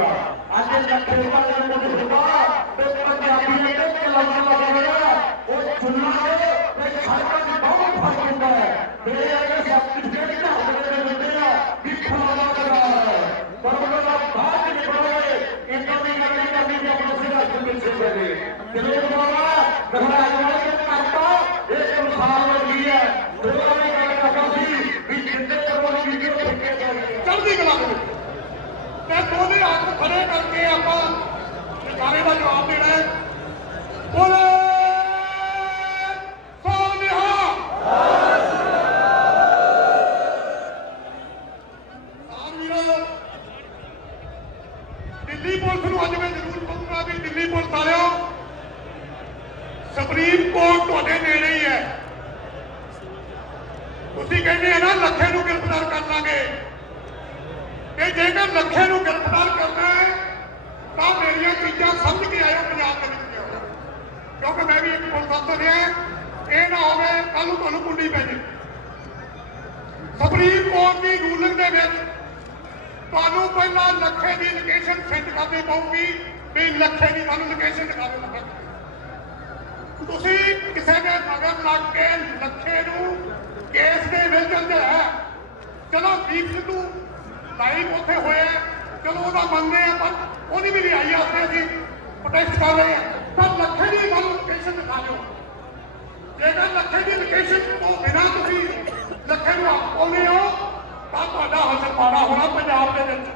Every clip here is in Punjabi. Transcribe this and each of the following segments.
होगा आज लखे का जन्म होगा तो पंजाबी ने एक लफ्ज लगेगा वो चुना है भाई सारा की बहुत फर्क होता है मेरे अगर सर्टिफिकेट का होने देते हैं कि फलाना करा है बरोबर आप बात नहीं करोगे इतना भी करने भी अपने से रास्ते में से लगे चलो बाबा घबरा के करता एक मिसाल लगी है दोनों ने कहा कि जिंदे करोगे वीडियो देखे जाएंगे जल्दी करा दो मैं दोनों हाथ खड़े करके आप सारे का जवाब देना है बोले दिल्ली पुलिस को अज मैं जरूर कहूंगा कि दिल्ली पुलिस वालों सुप्रीम कोर्ट तुहाडे नेड़े ही है तुसीं कहंदे ना लखे नूं गिरफ्तार कर लांगे कि जेकर लखे नूं गिरफ्तार करना है तो मेरिया चीज़ां समझ के आयो पंजाब के विच क्योंकि मैं भी एक पुलिस अफसर रहा ये ना हो कल तुहानूं कुंडी पै जाए सुप्रीम कोर्ट की रूलिंग दे विच ਤੁਹਾਨੂੰ ਪਹਿਲਾਂ ਲੱਖੇ ਦੀ ਲੋਕੇਸ਼ਨ ਸੈਂਡ ਕਰਨੀ ਪਊਗੀ ਵੀ ਲੱਖੇ ਦੀ ਤੁਹਾਨੂੰ ਲੋਕੇਸ਼ਨ ਦਿਖਾ ਦੇਣਾ ਤੁਸੀਂ ਕਿਸੇ ਦੇ ਮਗਰ ਲੱਗ ਕੇ ਲੱਖੇ ਨੂੰ ਕੇਸ ਦੇ ਵਿੱਚ ਹੈ ਚਲੋ ਦੀਪ ਸਿੱਧੂ ਲਾਈਵ ਉੱਥੇ ਹੋਇਆ ਚਲੋ ਉਹਦਾ ਮੰਨਦੇ ਆ ਪਰ ਉਹਦੀ ਵੀ ਰਿਹਾਈ ਵਾਸਤੇ ਅਸੀਂ ਪ੍ਰੋਟੈਸਟ ਕਰ ਰਹੇ ਆ ਤਾਂ ਲੱਖੇ ਦੀ ਤੁਹਾਨੂੰ ਲੋਕੇਸ਼ਨ ਦਿਖਾ ਦਿਓ ਜੇਕਰ ਲੱਖੇ ਦੀ ਲੋਕੇਸ਼ਨ ਤੋਂ ਬਿਨਾਂ ਤੁਸੀਂ ਲੱਖੇ ਨੂੰ ਆਉਂਦੇ ਹੋ ਤਾਂ ਤੁਹਾਡਾ ਹੱਥ ਪਾੜਾ ਹੋਣਾ ਪੰਜਾਬ ਦੇ ਵਿੱਚ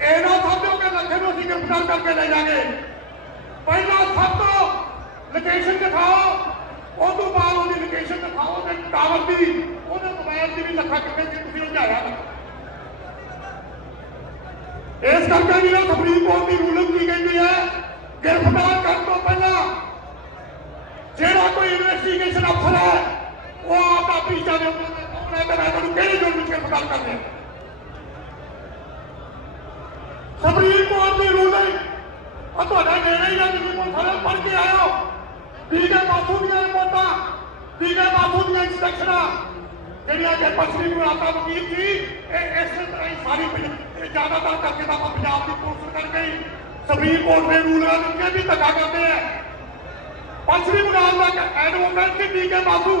ਇਹ ਨਾ ਸਮਝੋ ਕਿ ਲੱਖੇ ਨੂੰ ਅਸੀਂ ਗ੍ਰਿਫਤਾਰ ਕਰਕੇ ਲੈ ਜਾਗੇ ਪਹਿਲਾਂ ਸਭ ਤੋਂ ਲੋਕੇਸ਼ਨ ਦਿਖਾਓ ਉਹ ਤੋਂ ਬਾਅਦ ਉਹਦੀ ਲੋਕੇਸ਼ਨ ਦਿਖਾਓ ਤੇ ਟਾਵਰ ਦੀ ਉਹਦੇ ਮੋਬਾਈਲ ਦੀ ਵੀ ਲੱਖਾ ਕਿੱਥੇ ਜੇ ਤੁਸੀਂ ਉਲਝਾਇਆ ਇਸ ਕਰਕੇ ਜਿਹੜਾ ਸੁਪਰੀਮ ਕੋਰਟ ਦੀ ਰੂਲਿੰਗ ਕੀ ਕਹਿੰਦੀ ਹੈ ਗ੍ਰਿਫਤਾਰ ਕਰਨ ਤੋਂ ਪਹਿਲਾਂ ਜਿਹੜਾ ਕੋਈ ਇਨਵੈਸਟੀਗੇਸ਼ਨ ਅਫਸਰ ਹੈ ਉਹ ਆਪਦਾ ਪੀਛਾ ਦੇ ਉੱਤੇ मैं किहड़े जुर्म च गिरफ्तार कर दिया सुप्रीम कोर्ट की रूलिंग तुहाडा नेड़े ही दिल्ली पुलिस वाले पढ़ के आयो डीके बासू दी रिपोर्टां डीके बासू दी इंस्ट्रक्शन जिहड़ियां कि पश्चिमी गुजरात वकील थी इस तरह ही सारी ज्यादातर करके तो पंजाब की पुलिस कर गई सुप्रीम कोर्ट ने रूलिंग दित्तियां भी धक्का करते हैं पश्चिमी गुजरात का एडवोकेट सी डीके बासू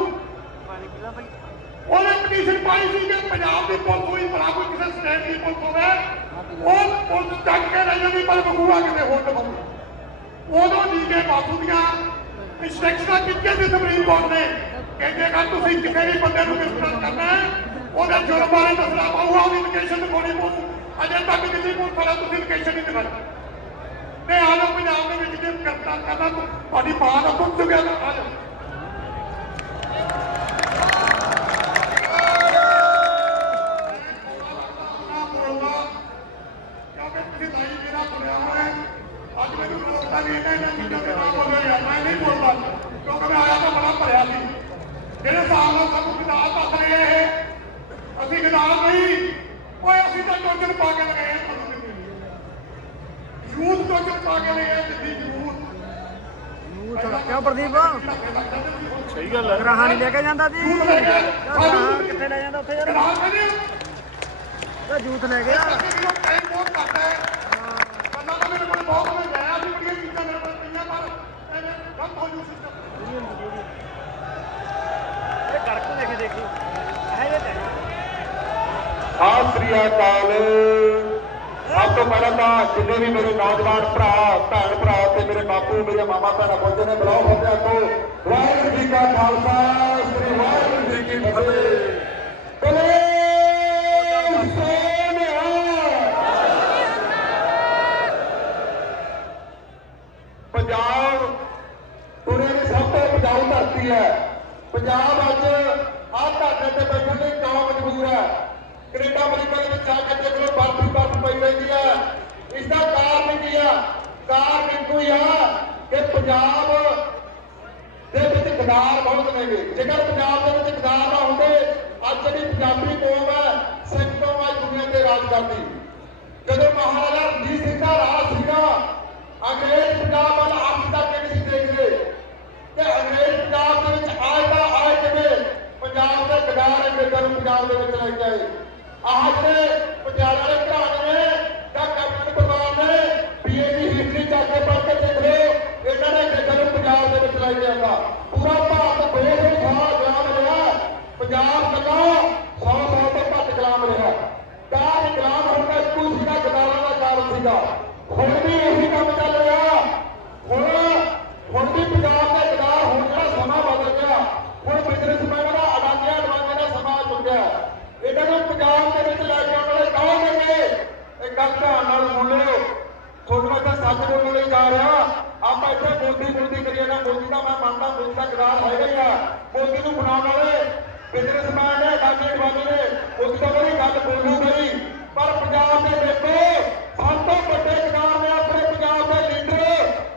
ਉਹਨੇ ਪਟੀਸ਼ਨ ਪਾਈ ਸੀ ਕਿ ਪੰਜਾਬ ਦੀ ਪੁਲਿਸ ਹੋਈ ਭਲਾ ਕੋਈ ਕਿਸੇ ਸਟੇਟ ਦੀ ਪੁਲਿਸ ਹੋਵੇ ਉਹ ਪੁਲਿਸ ਚੱਕ ਕੇ ਲੈ ਜਾਂਦੀ ਪਰ ਬਖੂਆ ਕਿਤੇ ਹੋਰ ਦਿਖਾਉਂਦੀ ਉਦੋਂ ਡੀਕੇ ਬਾਸੂ ਦੀਆਂ ਇੰਸਟਰਕਸ਼ਨਾਂ ਕੀਤੀਆਂ ਸੀ ਸੁਪਰੀਮ ਕੋਰਟ ਨੇ ਕਿ ਜੇਕਰ ਤੁਸੀਂ ਕਿਸੇ ਵੀ ਬੰਦੇ ਨੂੰ ਗ੍ਰਿਫਤਾਰ ਕਰਨਾ ਹੈ ਉਹਦੇ ਜੁਰਮ ਬਾਰੇ ਦੱਸਣਾ ਪਊਗਾ ਉਹਦੀ ਲੋਕੇਸ਼ਨ ਦਿਖਾਉਣੀ ਪਊ ਅਜੇ ਤੱਕ ਦਿੱਲੀ ਪੁਲਿਸ ਵਾਲਾ ਤੁਸੀਂ ਲੋਕੇਸ਼ਨ ਨਹੀਂ ਦਿਖਾਈ ਤੇ ਆ ਲਓ ਪੰਜਾਬ ਦੇ ਵਿੱਚ ਜੇ ਗ੍ਰਿਫਤਾਰ ਕਰਨਾ ਤੁਹਾਡੀ ਮਾਂ ਦਾ ਪੁੱਤ ਚੁੱਕਿਆ ਆ ਜਾਓ ਜਿਹੜੇ ਸਾਲ ਨਾਲ ਸਾਨੂੰ ਕਿਤਾਬ ਦੱਸ ਰਹੇ ਅਸੀਂ ਕਿਤਾਬ ਨਹੀਂ ਓਏ ਅਸੀਂ ਤਾਂ ਟੋਚਨ ਪਾ ਕੇ ਲਗਾਏ ਯੂਥ ਟੋਚਨ ਪਾ ਕੇ ਲਗਾਏ ਦਿੱਲੀ ਯੂਥ ਕਿਉਂ ਪ੍ਰਦੀਪ ਸਹੀ ਗੱਲ ਹੈ ਗਰਾਹਾਂ ਨਹੀਂ ਲੈ ਕੇ ਜਾਂਦਾ ਜੀ ਕਿੱਥੇ ਲੈ ਜਾਂਦਾ ਉੱਥੇ ਯਾਰ ਤਾਂ ਯੂਥ ਲੈ ਗਿਆ ਟਾਈਮ ਬਹੁਤ ਘੱਟ ਹੈ ਪਹਿਲਾਂ ਤਾਂ ਮੇਰੇ ਕੋਲ ਬਹੁਤ ਮੈਂ ਗਿਆ ਸੀ ਬੜੀਆਂ ਚੀਜ਼ਾਂ ਮੇਰੇ ਕੋਲ ਪਈਆਂ ਪਰ ਗਲਤ ਹੋ ਜੂ ਸਿਸਟਮ ਦੇਖੀ ਸਤਿ ਸ੍ਰੀ ਅਕਾਲ ਸਭ ਤੋਂ ਪਹਿਲਾਂ ਤਾਂ ਜਿੰਨੇ ਵੀ ਮੇਰੇ ਨੌਜਵਾਨ ਭਰਾ ਭੈਣ ਭਰਾ ਤੇ ਮੇਰੇ ਬਾਪੂ ਮੇਰੇ ਮਾਮਾ ਭੈਣਾਂ ਪਹੁੰਚੇ ਨੇ ਬੁਲਾਓ ਫਤਿਹ ਕੋ ਵਾਹਿਗੁਰੂ ਜੀ ਕਾ ਖਾਲਸਾ ਸ੍ਰੀ ਵਾਹਿਗੁਰੂ ਜੀ ਕੀ ਫਤਿਹ ਬੋਲੇ ਪੰਜਾਬ ਦੁਨੀਆ ਦੀ ਸਭ ਤੋਂ ਉਪਜਾਊ ਧਰਤੀ ਹੈ ਪੰਜਾਬ ਅੱਜ ਆਹ ਧਰਨੇ ਤੇ ਬੈਠਣ ਲਈ ਕਿਉਂ ਮਜਬੂਰ ਹੈ ਕੈਨੇਡਾ ਅਮਰੀਕਾ ਦੇ ਵਿੱਚ ਆ ਕੇ ਦੇਖ ਲਓ ਬਰਫ ਪਈ ਰਹਿੰਦੀ ਹੈ ਇਸ ਦਾ ਕਾਰਨ ਕੀ ਆ ਕਾਰਨ ਇੱਕੋ ਹੀ ਆ ਕਿ ਪੰਜਾਬ ਦੇ ਵਿੱਚ ਗਦਾਰ ਬਹੁਤ ਨੇਗੇ ਜੇਕਰ ਪੰਜਾਬ ਦੇ ਵਿੱਚ ਗਦਾਰ ਨਾ ਹੁੰਦੇ ਅੱਜ ਜਿਹੜੀ ਪੰਜਾਬੀ ਕੌਮ ਹੈ ਸਿੱਖ ਕੌਮ ਅੱਜ ਦੁਨੀਆ ਤੇ ਰਾਜ ਕਰਦੀ ਜਦੋਂ ਮਹਾਰਾਜਾ ਰਣਜੀਤ ਸਿੰਘ ਦਾ ਰਾਜ ਸੀਗਾ ਅੰਗਰੇਜ਼ ਪੰਜਾਬ ਵੱਲ ਅੱਜ ਤੱਕ ਨਹੀਂ ਦੇਖਦੇ ਕਿ ਅੰਗਰੇਜ਼ ਪੰਜਾਬ ਦੇ ਵਿੱਚ ਆਏ ਤਾਂ ਆਏ ਕਿਵੇਂ ਪੰਜਾਬ ਦੇ ਗਦਾਰ ਅੰਗਰੇਜ਼ਾਂ ਨੂੰ ਪੰਜਾਬ ਦੇ ਵਿੱਚ ਲੈ ਕੇ ਆਏ ਆਹ ਜਿਹੜੇ ਪਟਿਆਲਾ ਦੇ ਭਰਾ ਨੇ ਜਾਂ ਕੈਪਟਨ ਪਰਮਾਰ ਨੇ ਆਪਾਂ ਇੱਥੇ ਮੋਦੀ ਕਰੀਏ ਨਾ। ਮੋਦੀ ਦਾ ਮੈਂ ਮੰਨਦਾ, ਮੋਦੀ ਦਾ ਕਿਰਦਾਰ ਹੈਗਾ ਹੀ ਆ। ਮੋਦੀ ਨੂੰ ਬਣਾਉਣ ਵਾਲੇ ਬਿਜ਼ਨਸਮੈਨ ਨੇ, ਅਡਾਨੀ ਅਡਵਾਨੀ ਨੇ। ਮੋਦੀ ਤਾਂ ਬੜੀ ਗੱਲ ਬੋਲੂਗਾ ਹੀ, ਪਰ ਪੰਜਾਬ ਦੇ ਦੇਖੋ ਸਭ ਤੋਂ ਵੱਡੇ ਕਿਰਦਾਰ ਨੇ ਆਪਣੇ ਪੰਜਾਬ ਦੇ ਲੀਡਰ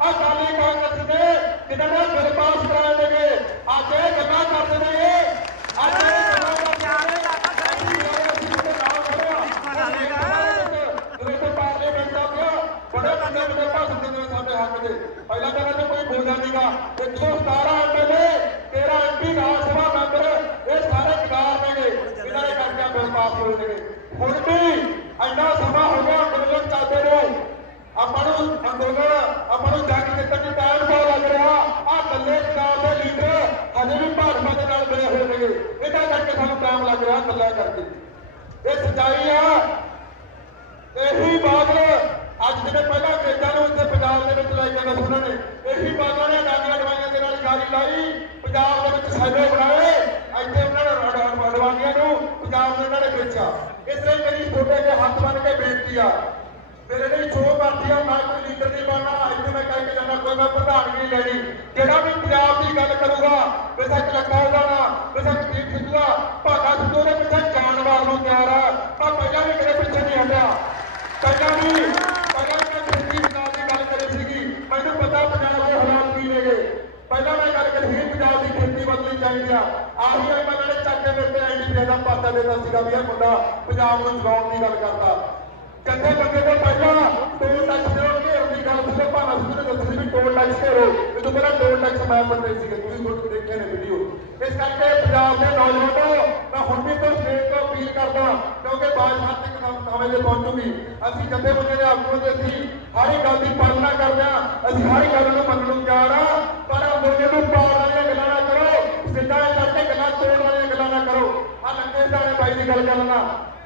ਅਕਾਲੀ ਕਾਂਗਰਸ ਦੇ, ਜਿਨ੍ਹਾਂ ਨੇ ਬਿੱਲ ਪਾਸ ਕਰਾਏ ਨੇਗੇ। ਅੱਜ ਇਹ ਗੱਲਾਂ ਕਰਦੇ ਨੇ, ਅੱਜ ਇਹ ਗੱਲਾਂ ਕਰਦੇ ਨੇ। बड़े बड़े बड़े भाषण देते साडे हक दे। पहला तो कहते कोई बोलता नहीं गा। 117 एमएलए, 13 एमपी, राज्य सभा मैंबर, ये सारे किरदार नेगे, इन्होंने करके बिल पास होए नेगे। हुण भी इन्ना समा हो गया अंदोलन चलते रहे, आपां अंदोलन जंग जितन की टाइम बहुत लग रहा। आ कल्ले किरदार के लीडर हजे भी भाजपा के नाल मिले हुए नेगे, इन्हां करके सानूं टाइम लग रहा कल्ला करके। ये सच्चाई आ। यही बादल ਅੱਜ ਜਿਵੇਂ ਪਹਿਲਾਂ ਅੰਗਰੇਜ਼ਾਂ ਨੂੰ ਇੱਥੇ ਪੰਜਾਬ ਦੇ ਵਿੱਚ ਲੈ ਕੇ ਆਏ ਉਹਨਾਂ ਨੇ, ਇਹੀ ਬਾਦਲਾਂ ਨੇ ਅਡਾਨੀਆਂ ਅਡਵਾਨੀਆਂ ਦੇ ਨਾਲ ਗਾਲੀ ਲਾਈ, ਪੰਜਾਬ ਦੇ ਵਿੱਚ ਸਾਈਬਰ ਬਣਾਏ। ਇੱਥੇ ਉਹਨਾਂ ਨੇ ਅਡਵਾਨੀਆਂ ਨੂੰ ਪੰਜਾਬ ਨੂੰ ਉਹਨਾਂ ਨੇ ਵੇਚਿਆ। ਇਸ ਲਈ ਮੇਰੀ ਤੁਹਾਡੇ ਅੱਗੇ ਹੱਥ ਬੰਨ੍ਹ ਕੇ ਬੇਨਤੀ ਆ, ਮੇਰੇ ਲਈ ਜੋ ਮਰਜ਼ੀ ਆ, ਮੈਂ ਕੋਈ ਲੀਡਰ ਨਹੀਂ ਬਣਨਾ। ਇੱਥੇ ਮੈਂ ਕਹਿ ਕੇ ਜਾਂਦਾ ਕੋਈ ਮੈਂ ਪ੍ਰਧਾਨਗੀ ਲੈਣੀ। ਜਿਹੜਾ ਵੀ ਪੰਜਾਬ ਦੀ ਗੱਲ ਕਰੂਗਾ, ਬੇਸ਼ੱਕ ਲੱਖਾ ਉਡਾਣਾ, ਬੇਸ਼ੱਕ ਦੀਪ ਸਿੱਧੂ ਆ, ਭਾਗਾ ਸਿੱਧੂ ਦੇ ਪਿੱਛੇ ਜਾਣ ਵਾਰ ਨੂੰ ਤਿਆਰ ਆ। ਮੈਂ ਪਹਿਲਾਂ ਵੀ ਮੇਰੇ ਪਿੱਛੇ ਨਹੀਂ ਹਟਿਆ। ਪਹਿਲਾਂ ਮੈਂ ਖੇਤੀ ਵਿਕਾਸ ਦੀ ਗੱਲ ਕਰੀ ਸੀਗੀ, ਮੈਨੂੰ ਪਤਾ ਪੰਜਾਬ ਦੇ ਹਾਲਾਤ ਕੀ ਨੇਗੇ। ਪਹਿਲਾਂ ਮੈਂ ਗੱਲ ਕਰੀ ਸੀ ਪੰਜਾਬ ਦੀ ਖੇਤੀ ਬਦਲਣੀ ਚਾਹੀਦੀ ਆ। ਆਹੀ ਐਮਐਲਏ ਨੇ ਚੱਕ ਕੇ ਮੇਰੇ ਤੇ ਐਨਡੀਪੀ ਦਾ ਪਾਸਾ ਦੇਤਾ ਸੀਗਾ ਵੀ ਇਹ ਮੁੰਡਾ ਪੰਜਾਬ ਨੂੰ ਜਗਾਉਣ ਦੀ ਗੱਲ ਕਰਦਾ। ਜੱਥੇ ਬੰਦੇ ਤੋਂ ਪਹਿਲਾਂ ਟੋਲ ਟੈਕਸ ਦੇ ਘੇਰਨ ਦੀ ਗੱਲ ਸੀ। ਭਾਵੇਂ ਤੁਸੀਂ ਨੇ ਦੱਸੀ ਵੀ ਟੋਲ ਟੈਕਸ ਘੇਰੋ, ਇਹ ਤੋਂ ਪਹਿਲਾਂ ਟੋਲ ਟੈਕਸ ਮੈਂ ਬੰਦੇ ਸੀਗੇ, ਤੁਸੀਂ ਖੁਦ ਦੇਖੇ ਨੇ ਵੀਡੀਓ। ਇਸ ਕਰਕੇ ਪੰਜਾਬ ਦੇ ਨੌਜਵਾਨੋ, ਮੈਂ ਹੁਣ ਵੀ ਤੋਂ ਸਟੇਟ ਤੋਂ ਅਪੀਲ ਕਰਦਾ, ਕਿਉਂਕਿ ਬਾਜਪਾਤ ਇੱਕ ਸਮੇਂ ਤੇ ਪਹੁੰਚੂਗੀ। ਅਸੀਂ ਜਥੇਬੰਦੀਆਂ ਦੇ ਆਗੂਆਂ ਦੇ ਅਸੀਂ ਹਰ ਇੱਕ ਗੱਲ ਦੀ ਪਾਲਣਾ ਕਰਦੇ ਹਾਂ, ਅਸੀਂ ਹਰ ਗੱਲ ਨੂੰ ਮੰਨਣ ਨੂੰ ਤਿਆਰ ਹਾਂ। ਪਰ ਅੰਦੋਲਨ ਨੂੰ ਪਾੜ ਵਾਲੀਆਂ ਗੱਲਾਂ ਨਾ ਕਰੋ, ਸਿੱਧਾ ਕਰਕੇ ਗੱਲਾਂ ਤੋੜ ਵਾਲੀਆਂ ਗੱਲਾਂ ਨਾ ਕਰੋ। ਆ ਲੰਗੇ ਸਾਲੇ ਬਾਈ ਦੀ ਗੱਲ ਕਰਨਾ,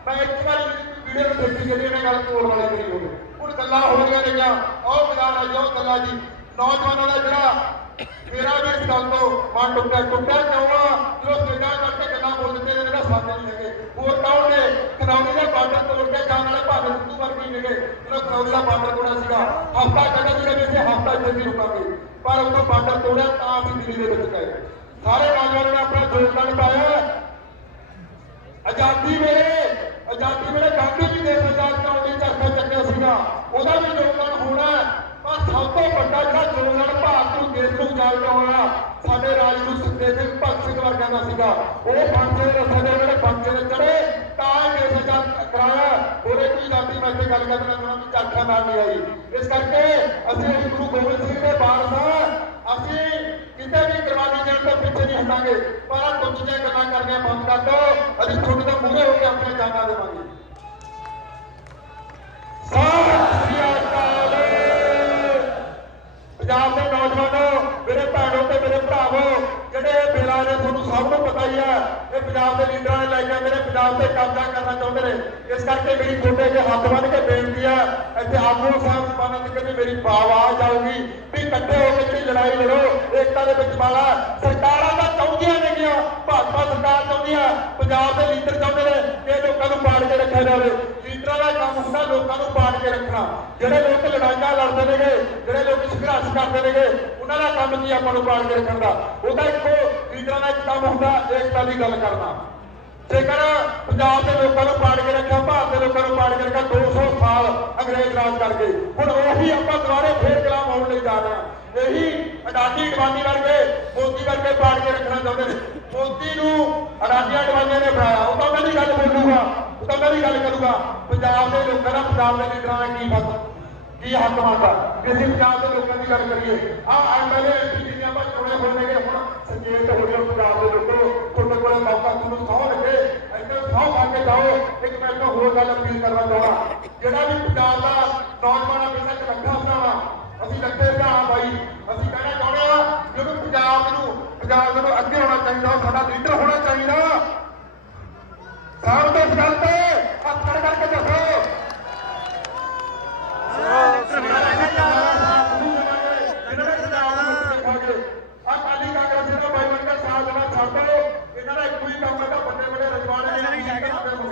ਮੈਂ ਇੱਕ ਵਾਰ ਵੀਡੀਓ ਨੂੰ ਦੇਖੀ ਜਿਹੜੀ ਇਹਨੇ ਗੱਲ ਤੋੜ ਵਾਲੀ ਕਰੀ ਹੋਵੇ। ਹੁਣ ਗੱਲਾਂ ਹੋ ਰਹੀਆਂ ਨੇਗੀਆਂ, ਉਹ ਗੱਲਾਂ ਜੋ ਗੱਲਾਂ ਜੀ ਨੌਜਵਾਨਾਂ ਦਾ ਜਿਹੜਾ ਮੇਰਾ ਵੀ ਇਸ ਗੱਲ ਤੋਂ ਮਨ ਟੁੱਟਿਆ ਕਿਉਂ ਆ? ਜੋ ਸਿੱਧਾ ਕਰਕੇ ਗੱਲਾਂ ਬੋਲਦੇ ਨੇ ਜਿਹੜਾ ਸਾਡੇ ਨਹੀਂ ਹੈਗੇ। ਹੋਰ ਕੌਣ ਨੇ? ਖਨੌਰੀ ਦਾ ਬਾਰਡਰ ਤੋੜ ਕੇ ਜਾਣ ਵਾਲੇ ਭਾਵੇਂ ਸਿੱਧੂ ਵਰਗੇ ਨੇਗੇ। ਜਿਹੜਾ ਖਨੌਰੀ ਦਾ ਬਾਰਡਰ ਤੋੜਿਆ ਸੀਗਾ, ਹਫ਼ਤਾ ਕਹਿੰਦੇ ਸੀਗੇ ਵੀ ਅਸੀਂ ਹਫ਼ਤਾ ਇੱਥੇ ਨਹੀਂ ਰੁਕਾਂਗੇ, ਪਰ ਉਦੋਂ ਬਾਰਡਰ ਤੋੜਿਆ ਤਾਂ ਅਸੀਂ ਦਿੱਲੀ ਦੇ ਵਿੱਚ ਗਏ। ਸਾਰੇ ਨੌਜਵਾਨਾਂ ਨੇ ਆਪਣਾ ਯੋਗਦਾਨ ਪਾਇਆ। ਆਜ਼ਾਦੀ ਵੇਲੇ ਗਾਂਧੀ ਵੀ ਦੇਸ਼ ਆਜ਼ਾਦ ਕਰਾਉਣ ਦੀ ਚਰਖਾ ਚੱਕਿਆ ਸੀਗਾ, ਉਹਦਾ ਵੀ ਯੋਗਦਾਨ ਹੋਣਾ। ਪਰ ਸਭ ਤੋਂ ਵੱਡਾ ਜਿਹੜਾ ਯੋਗਦਾਨ ਭਾਰਤ ਨੂੰ ਦੇਸ਼ ਨੂੰ ਆਜ਼ਾਦ ਕਰਾਉਣਾ ਸਾਡੇ ਰਾਜਗੁਰੂ ਸੁਖਦੇਵ ਸਿੰਘ ਭਗਤ ਸਿੰਘ ਵਰਗਿਆਂ ਦਾ ਸੀਗਾ। ਉਹ ਫਾਂਸੇ ਦੇ ਰਸੇ ਦੇ ਜਿਹੜੇ ਫਾਂਸੇ ਦੇ ਚੜੇ ਤਾਂ ਦੇਸ਼ ਆਜ਼ਾਦ ਕਰਾਇਆ। ਉਹਦੇ ਕੋਈ ਜਾਤੀ ਮੈਂ ਇੱਥੇ ਗੱਲ ਕਰਨਾ ਚਾਹੁੰਦਾ ਵੀ ਚਰਖਾ ਨਾਲ ਨਹੀਂ ਆਈ। ਇਸ ਕਰਕੇ ਅਸੀਂ ਗੁਰੂ ਗੋਬਿੰਦ ਸਿੰਘ ਦੇ ਵਾਰਸ ਹਾਂ। ਅਸੀਂ ਕਿਤੇ ਵੀ ਕੁਰਬਾਨੀ ਦੇਣ ਤੋਂ ਪਿੱਛੇ ਨਹੀਂ ਹਟਾਂਗੇ, ਪਰ ਕੁਝ ਦੀਆਂ ਗੱਲਾਂ ਕਰਨੀਆਂ ਬੰਦ ਕਰ ਦਿਓ। ਅਸੀਂ ਤੁਹਾਡੇ ਤੋਂ ਮੂਹਰੇ ਹੋ ਕੇ ਆਪਣੇ ਜਾਨਾਂ ਦੇਵਾਂਗੇ। ਪੰਜਾਬ ਦੇ ਨੌਜਵਾਨੋ, ਮੇਰੇ ਭੈਣੋ ਤੇ ਮੇਰੇ ਭਰਾਵੋ, ਜਿਹੜੇ ਇਹ ਬੇਲਾ ਨੇ ਤੁਹਾਨੂੰ ਸਭ ਨੂੰ ਪਤਾ ਹੀ ਹੈ, ਇਹ ਪੰਜਾਬ ਦੇ ਲੀਡਰਾਂ ਨੇ ਲੈ ਕੇ ਆਉਂਦੇ ਨੇ, ਪੰਜਾਬ ਤੇ ਕਬਜ਼ਾ ਕਰਨਾ ਚਾਹੁੰਦੇ ਨੇ। ਇਸ ਕਰਕੇ ਮੇਰੀ ਤੁਹਾਡੇ ਅੱਗੇ ਹੱਥ ਬੰਨ੍ਹ ਕੇ ਬੇਨਤੀ ਹੈ, ਇੱਥੇ ਆਗੂ ਸਾਹਿਬ ਸਮਾਨਾਂ ਦੀ ਕਹਿੰਦੀ ਮੇਰੀ ਆਵਾਜ਼ ਆਊਗੀ ਵੀ ਇਕੱਠੇ ਹੋ ਕੇ ਜਿਹੜੀ ਲੜਾਈ ਲੜੋ, ਏਕਤਾ ਦੇ ਵਿੱਚ ਵਾਲਾ। ਸਰਕਾਰਾਂ ਤਾਂ ਚਾਹੁੰਦੀਆਂ ਨੇਗੀਆਂ, ਭਾਜਪਾ ਸਰਕਾਰ ਚਾਹੁੰਦੀ ਹੈ, ਪੰਜਾਬ ਦੇ ਲੀਡਰ ਚਾਹੁੰਦੇ ਨੇ ਕਿ ਲੋਕਾਂ ਨੂੰ ਪਾੜ ਕੇ ਰੱਖਿਆ ਜਾਵੇ। ਲੀਡਰਾਂ ਦਾ ਕੰਮ ਹੁੰਦਾ ਲੋਕਾਂ ਨੂੰ ਪਾੜ ਕੇ ਰੱਖਣਾ। ਜਿਹੜੇ ਲੋਕ ਲੜਾਈਆਂ ਲੜਦੇ ਨੇਗੇ, ਜਿਹੜੇ ਲੋਕ ਸੰਘਰਸ਼ ਕਰਦੇ ਨੇਗੇ, ਉਹਨਾਂ ਦਾ ਕੰਮ ਕੀ ਆਪਾਂ ਨੂੰ ਪਾੜ ਕੇ ਰੱਖਣ ਦਾ? ਉਹਦਾ ਇੱਕੋ ਲੀਡਰਾਂ ਦਾ ਇੱਕ ਕੰਮ ਹੁੰਦਾ ਏਕਤਾ ਦੀ ਗੱਲ ਕਰਨਾ। ਜੇਕਰ ਪੰਜਾਬ ਦੇ ਲੋਕਾਂ ਨੂੰ ਪਾੜ ਕੇ ਰੱਖਿਆ, ਭਾਰਤ ਦੇ ਲੋਕਾਂ ਨੂੰ ਪਾੜ ਕੇ ਰੱਖਿਆ, 200 ਸਾਲ ਅੰਗਰੇਜ਼ ਰਾਜ ਕਰ ਗਏ। ਹੁਣ ਉਹੀ ਆਪਾਂ ਦੁਬਾਰੇ ਫੇਰ ਗੁਲਾਮ ਹੋਣ ਲਈ ਜਾ ਰਹੇ ਹਾਂ। ਇਹੀ ਅਡਾਨੀ ਅਡਵਾਨੀ ਵਰਗੇ, ਮੋਦੀ ਵਰਗੇ ਪਾੜ ਕੇ ਰੱਖਣਾ ਚਾਹੁੰਦੇ ਨੇ। ਮੋਦੀ ਨੂੰ ਅਡਾਨੀਆਂ ਅਡਵਾਨੀਆਂ ਨੇ ਬਣਾਇਆ, ਉਹ ਤਾਂ ਮੈਂ ਵੀ ਗੱਲ ਬੋਲੂਗਾ, ਉਹ ਤਾਂ ਮੈਂ ਵੀ ਗੱਲ ਕਰੂਗਾ। ਪੰਜਾਬ ਦੇ ਲੋਕਾਂ ਦਾ, ਪੰਜਾਬ ਦੇ ਲੀਡਰਾਂ ਦਾ ਕੀ ਕੀ ਹੱਕ ਬਣਦਾ ਕਿ ਅਸੀਂ ਪੰਜਾਬ ਦੇ ਲੋਕਾਂ ਦੀ ਗੱਲ ਕਰੀਏ। ਆਹ ਐਮਐਲਏ ਐਮਪੀ ਜਿੰਨੀਆਂ ਆਪਾਂ ਚੁਣੇ ਹੋਏ ਨੇਗੇ, ਹੁਣ ਸੰਕੇਤ ਹੋ ਗਿਆ ਪੰਜਾਬ ਦੇ ਲੋਕੋ, ਤੁਹਾਡੇ ਕੋਲ ਮੌਕਾ, ਤੁਹਾਨੂੰ ਸਹੁੰ ਲੱਗੇ ਇੱਥੇ ਸਹੁੰ ਖਾ ਕੇ ਜਾਓ। ਇੱਕ ਮੈਂ ਤਾਂ ਹੋਰ ਗੱਲ ਅਪੀਲ ਕਰਨਾ ਚਾਹੁੰਦਾ, ਜਿਹੜਾ ਵੀ ਪੰਜਾਬ ਦਾ ਨੌਜਵਾਨ ਆ, ਬੇਸ਼ੱਕ ਲੱਖਾ ਭਰਾਵਾ, ਅਸੀਂ ਲੱਗੇ ਭਰਾ ਬਾਈ, ਅਸੀਂ ਕਹਿਣਾ ਚਾਹੁੰਦੇ ਹਾਂ ਜਦੋਂ ਪੰਜਾਬ ਨੂੰ ਅੱਗੇ ਹੋਣਾ ਚਾਹੀਦਾ, ਸਾਡਾ ਲੀਡਰ ਹੋਣਾ ਚਾਹੀਦਾ। ਸਾਰ ਤੋਂ ਇਸ ਗੱਲ ਤੇ ਹੱਥ ਖੜੇ ਕਰਕੇ ਦੱਸੋ। ਅਕਾਲੀ ਕਾਂਗਰਸ ਜਿਹੜਾ ਬਾਈ ਵਰਗਾ ਸਾਥ ਦੇਣਾ ਛੱਡ ਦਿਓ। ਇਹਨਾਂ ਦਾ ਇੱਕੋ ਹੀ ਕੰਮ ਹੈਗਾ, ਵੱਡੇ ਵੱਡੇ ਰਜਵਾੜੇ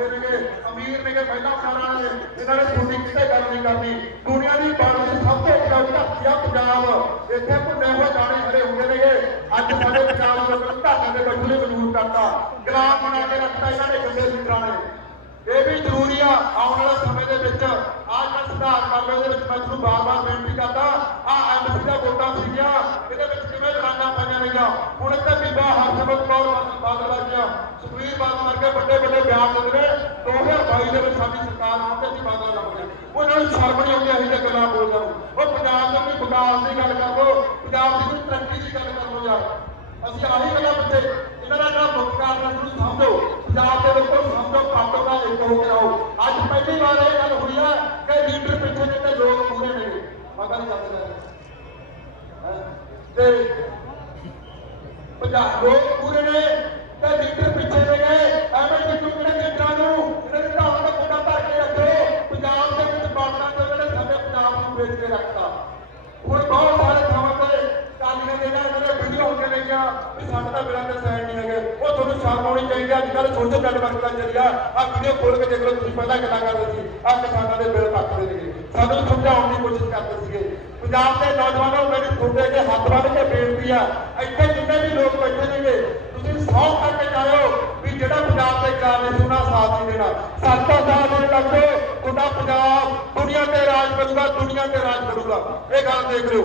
ਨੇਗੇ, ਅਮੀਰ ਨੇਗੇ, ਪਹਿਲਾਂ ਖਾਣਾ ਨੇ, ਇਹਨਾਂ ਨੇ ਛੋਟੀ ਕਿਤੇ ਗੱਲ ਨਹੀਂ ਕਰਨੀ। ਦੁਨੀਆ ਦੀ ਬਾਣੀ ਸਭ ਤੋਂ ਉੱਚਾ ਧਰਤੀ ਆ ਪੰਜਾਬ ਇੱਥੇ ਭੁੰਨੇ ਹੋਏ ਦਾਣੇ ਖੜੇ ਹੁੰਦੇ ਨੇਗੇ। ਅੱਜ ਸਾਡੇ ਪੰਜਾਬ ਦੇ ਲੋਕਾਂ ਧਾਕਾਂ ਦੇ ਬੈਠੇ ਮਜਬੂਰ ਕਰਤਾ, ਗੁਲਾਮ ਬਣਾ ਕੇ ਰੱਖਤਾ ਇਹਨਾਂ ਨੇ ਗੰਦੇ ਲੀਡਰਾਂ ਨੇ। ਇਹ ਵੀ ਜ਼ਰੂਰੀ ਆ ਆਉਣ ਵਾਲੇ ਸਮੇਂ ਦੇ ਵਿੱਚ ਆਹ ਜਿਹੜਾ ਸੁਧਾਰ ਕਰ ਲਓ। ਇਹਦੇ ਵਿੱਚ ਮੈਂ ਤੁਹਾਨੂੰ ਬਾਰ-ਬਾਰ ਬੇਨਤੀ ਕਰਦਾ, ਆਹ ਐਮਸੀ ਦਾ ਵੋਟਾਂ ਸੀਗੀਆਂ, ਇਹਦੇ ਵਿੱਚ ਕਿਵੇਂ ਲੜਾਈਆਂ ਪਾਈਆਂ ਗਈਆਂ। ਹੁਣ ਇੱਥੇ ਬੀਬਾ ਹਰਸਿਮਰਤ ਕੌਰ ਬਾਦਲ ਵਰਗੀਆਂ, ਸੁਖਬੀਰ ਬਾਦਲ ਵਰਗੇ ਵੱਡੇ ਬਿਆਨ ਦਿੰਦੇ ਨੇ 2022 ਦੇ ਵਿੱਚ ਸਾਡੀ ਸਰਕਾਰ ਆਉਣ ਤੇ ਅਸੀਂ ਬਾਦਲ ਲਾਉਂਦੇ। ਉਹਨਾਂ ਨੂੰ ਸ਼ਰਮ ਨਹੀਂ ਆਉਂਦੀ ਇਹੋ ਜਿਹੀਆਂ ਗੱਲਾਂ ਬੋਲਣ ਨੂੰ। ਉਹ ਪੰਜਾਬ ਦੇ ਕੋਈ ਵਿਕਾਸ ਦੀ ਗੱਲ ਕਰ ਲਓ, ਪੰਜਾਬ ਦੀ ਕੋਈ ਤਰੱਕੀ ਦੀ ਗੱਲ ਕਰ ਲਓ ਯਾਰ। ਅਸੀਂ ਆਹੀ ਗੱਲਾਂ ਪਿੱਛੇ ਇਹਨਾਂ ਦਾ ਜਿਹੜਾ ਮੁੱਖ ਕਾਰਨ ਨੂੰ ਸਮਝੋ, ਪੰਜਾਬ ਦੇ ਲੋਕਾਂ ਨੂੰ ਸਮਝੋ, ਪਾਟੋ ਦਾ ਇੱਕ ਹੋ ਕੇ ਰਹੋ। ਅੱਜ ਪਹਿਲੀ ਵਾਰ ਇਹ ਗੱਲ ਹੋਈ ਹੈ ਕਿ ਲੀਡਰ ਪਿੱਛੇ ਨੇ ਤੇ ਲੋਕ ਪੂਰੇ ਨੇ। ਮਗਰ ਨਹੀਂ ਕਰਦੇ ਤੇ ਪੰਜਾਬ ਲੋਕ ਪੂਰੇ ਨੇ ਤੇ ਲੀਡਰ ਪਿੱਛੇ ਨੇ ਗਏ। ਐਵੇਂ ਕਿ ਕਿਹੜੇ ਲੀਡਰਾਂ ਨੂੰ ਇਹਨਾਂ ਦੇ ਧਾਵਾਂ ਦਾ ਕੁੰਡਾ ਭਰ ਕੇ ਰੱਖੋ। ਪੰਜਾਬ ਦੇ ਵਿੱਚ ਬਾਤਾਂ ਦੇ ਉਹਨਾਂ ਨੇ ਸਾਡੇ ਪੰਜਾਬ ਨੂੰ ਵੇਚ ਕੇ ਰੱਖਤਾ। ਹੁਣ ਬਹੁਤ ਸਾਰੇ ਥਾਵਾਂ ਤੇ ਕਾਲੀਆਂ ਦੇ ਨਾਲ ਜਿਹੜੇ ਵੀਡੀਓ ਹੁੰਦੇ ਨੇ ਜਾਂ ਵੀ ਸਾਡੇ ਤਾਂ ਬਿਲਾਂ ਦੇ ਸਾਈਨ ਨਹੀਂ ਹੈਗੇ, ਉਹ ਤੁਹਾਨੂੰ ਸ਼ਰਮ ਆਉਣੀ ਚਾਹੀਦੀ ਹੈ। ਅੱਜ ਕੱਲ੍ਹ ਸੋਸ਼ਲ ਨੈਟਵਰਕ ਦਾ ਜਰੀਆ ਆਹ ਵੀਡੀਓ ਖੋਲ ਕੇ ਦੇਖ ਲਓ। ਤੁਸੀਂ ਪਹਿਲਾਂ ਗੱਲਾਂ ਕਰਦੇ ਸੀ ਆਹ ਕਿਸਾਨਾਂ ਦੇ ਬਿੱਲ ਕੱਟਦੇ ਸੀਗੇ, ਸਾਨੂੰ ਸਮਝਾਉਣ ਦੀ ਕੋਸ਼ਿਸ਼ ਕਰਦੇ ਸੀਗੇ। ਪੰਜਾਬ ਦੇ ਨੌਜਵਾਨੋਂ ਮੇਰੀ ਤੁਹਾਡੇ ਅੱਗੇ ਹੱਥ ਬੰਨ੍ਹ ਕੇ ਬੇਨਤੀ ਆ, ਇੱਥੇ ਜਿੰਨੇ ਵੀ ਲੋਕ ਬੈਠੇ ਨੇਗੇ, ਤੁਸੀਂ ਸਹੁੰ ਕਰਕੇ ਜਾਇਓ ਵੀ ਜਿਹੜਾ ਪੰਜਾਬ ਦੇ ਕਾਰਨ ਉਹਨਾਂ ਸਾਥ ਨਹੀਂ ਦੇਣਾ, ਸਾਡਾ ਸਾਥ ਦੇਣ ਲੱਗੋ, ਤੁਹਾਡਾ ਪੰਜਾਬ ਦੁਨੀਆ ਤੇ ਰਾਜ ਕਰੂਗਾ, ਦੁਨੀਆ ਤੇ ਰਾਜ ਕਰੂਗਾ। ਇਹ ਗੱਲ ਦੇਖ ਲਿਓ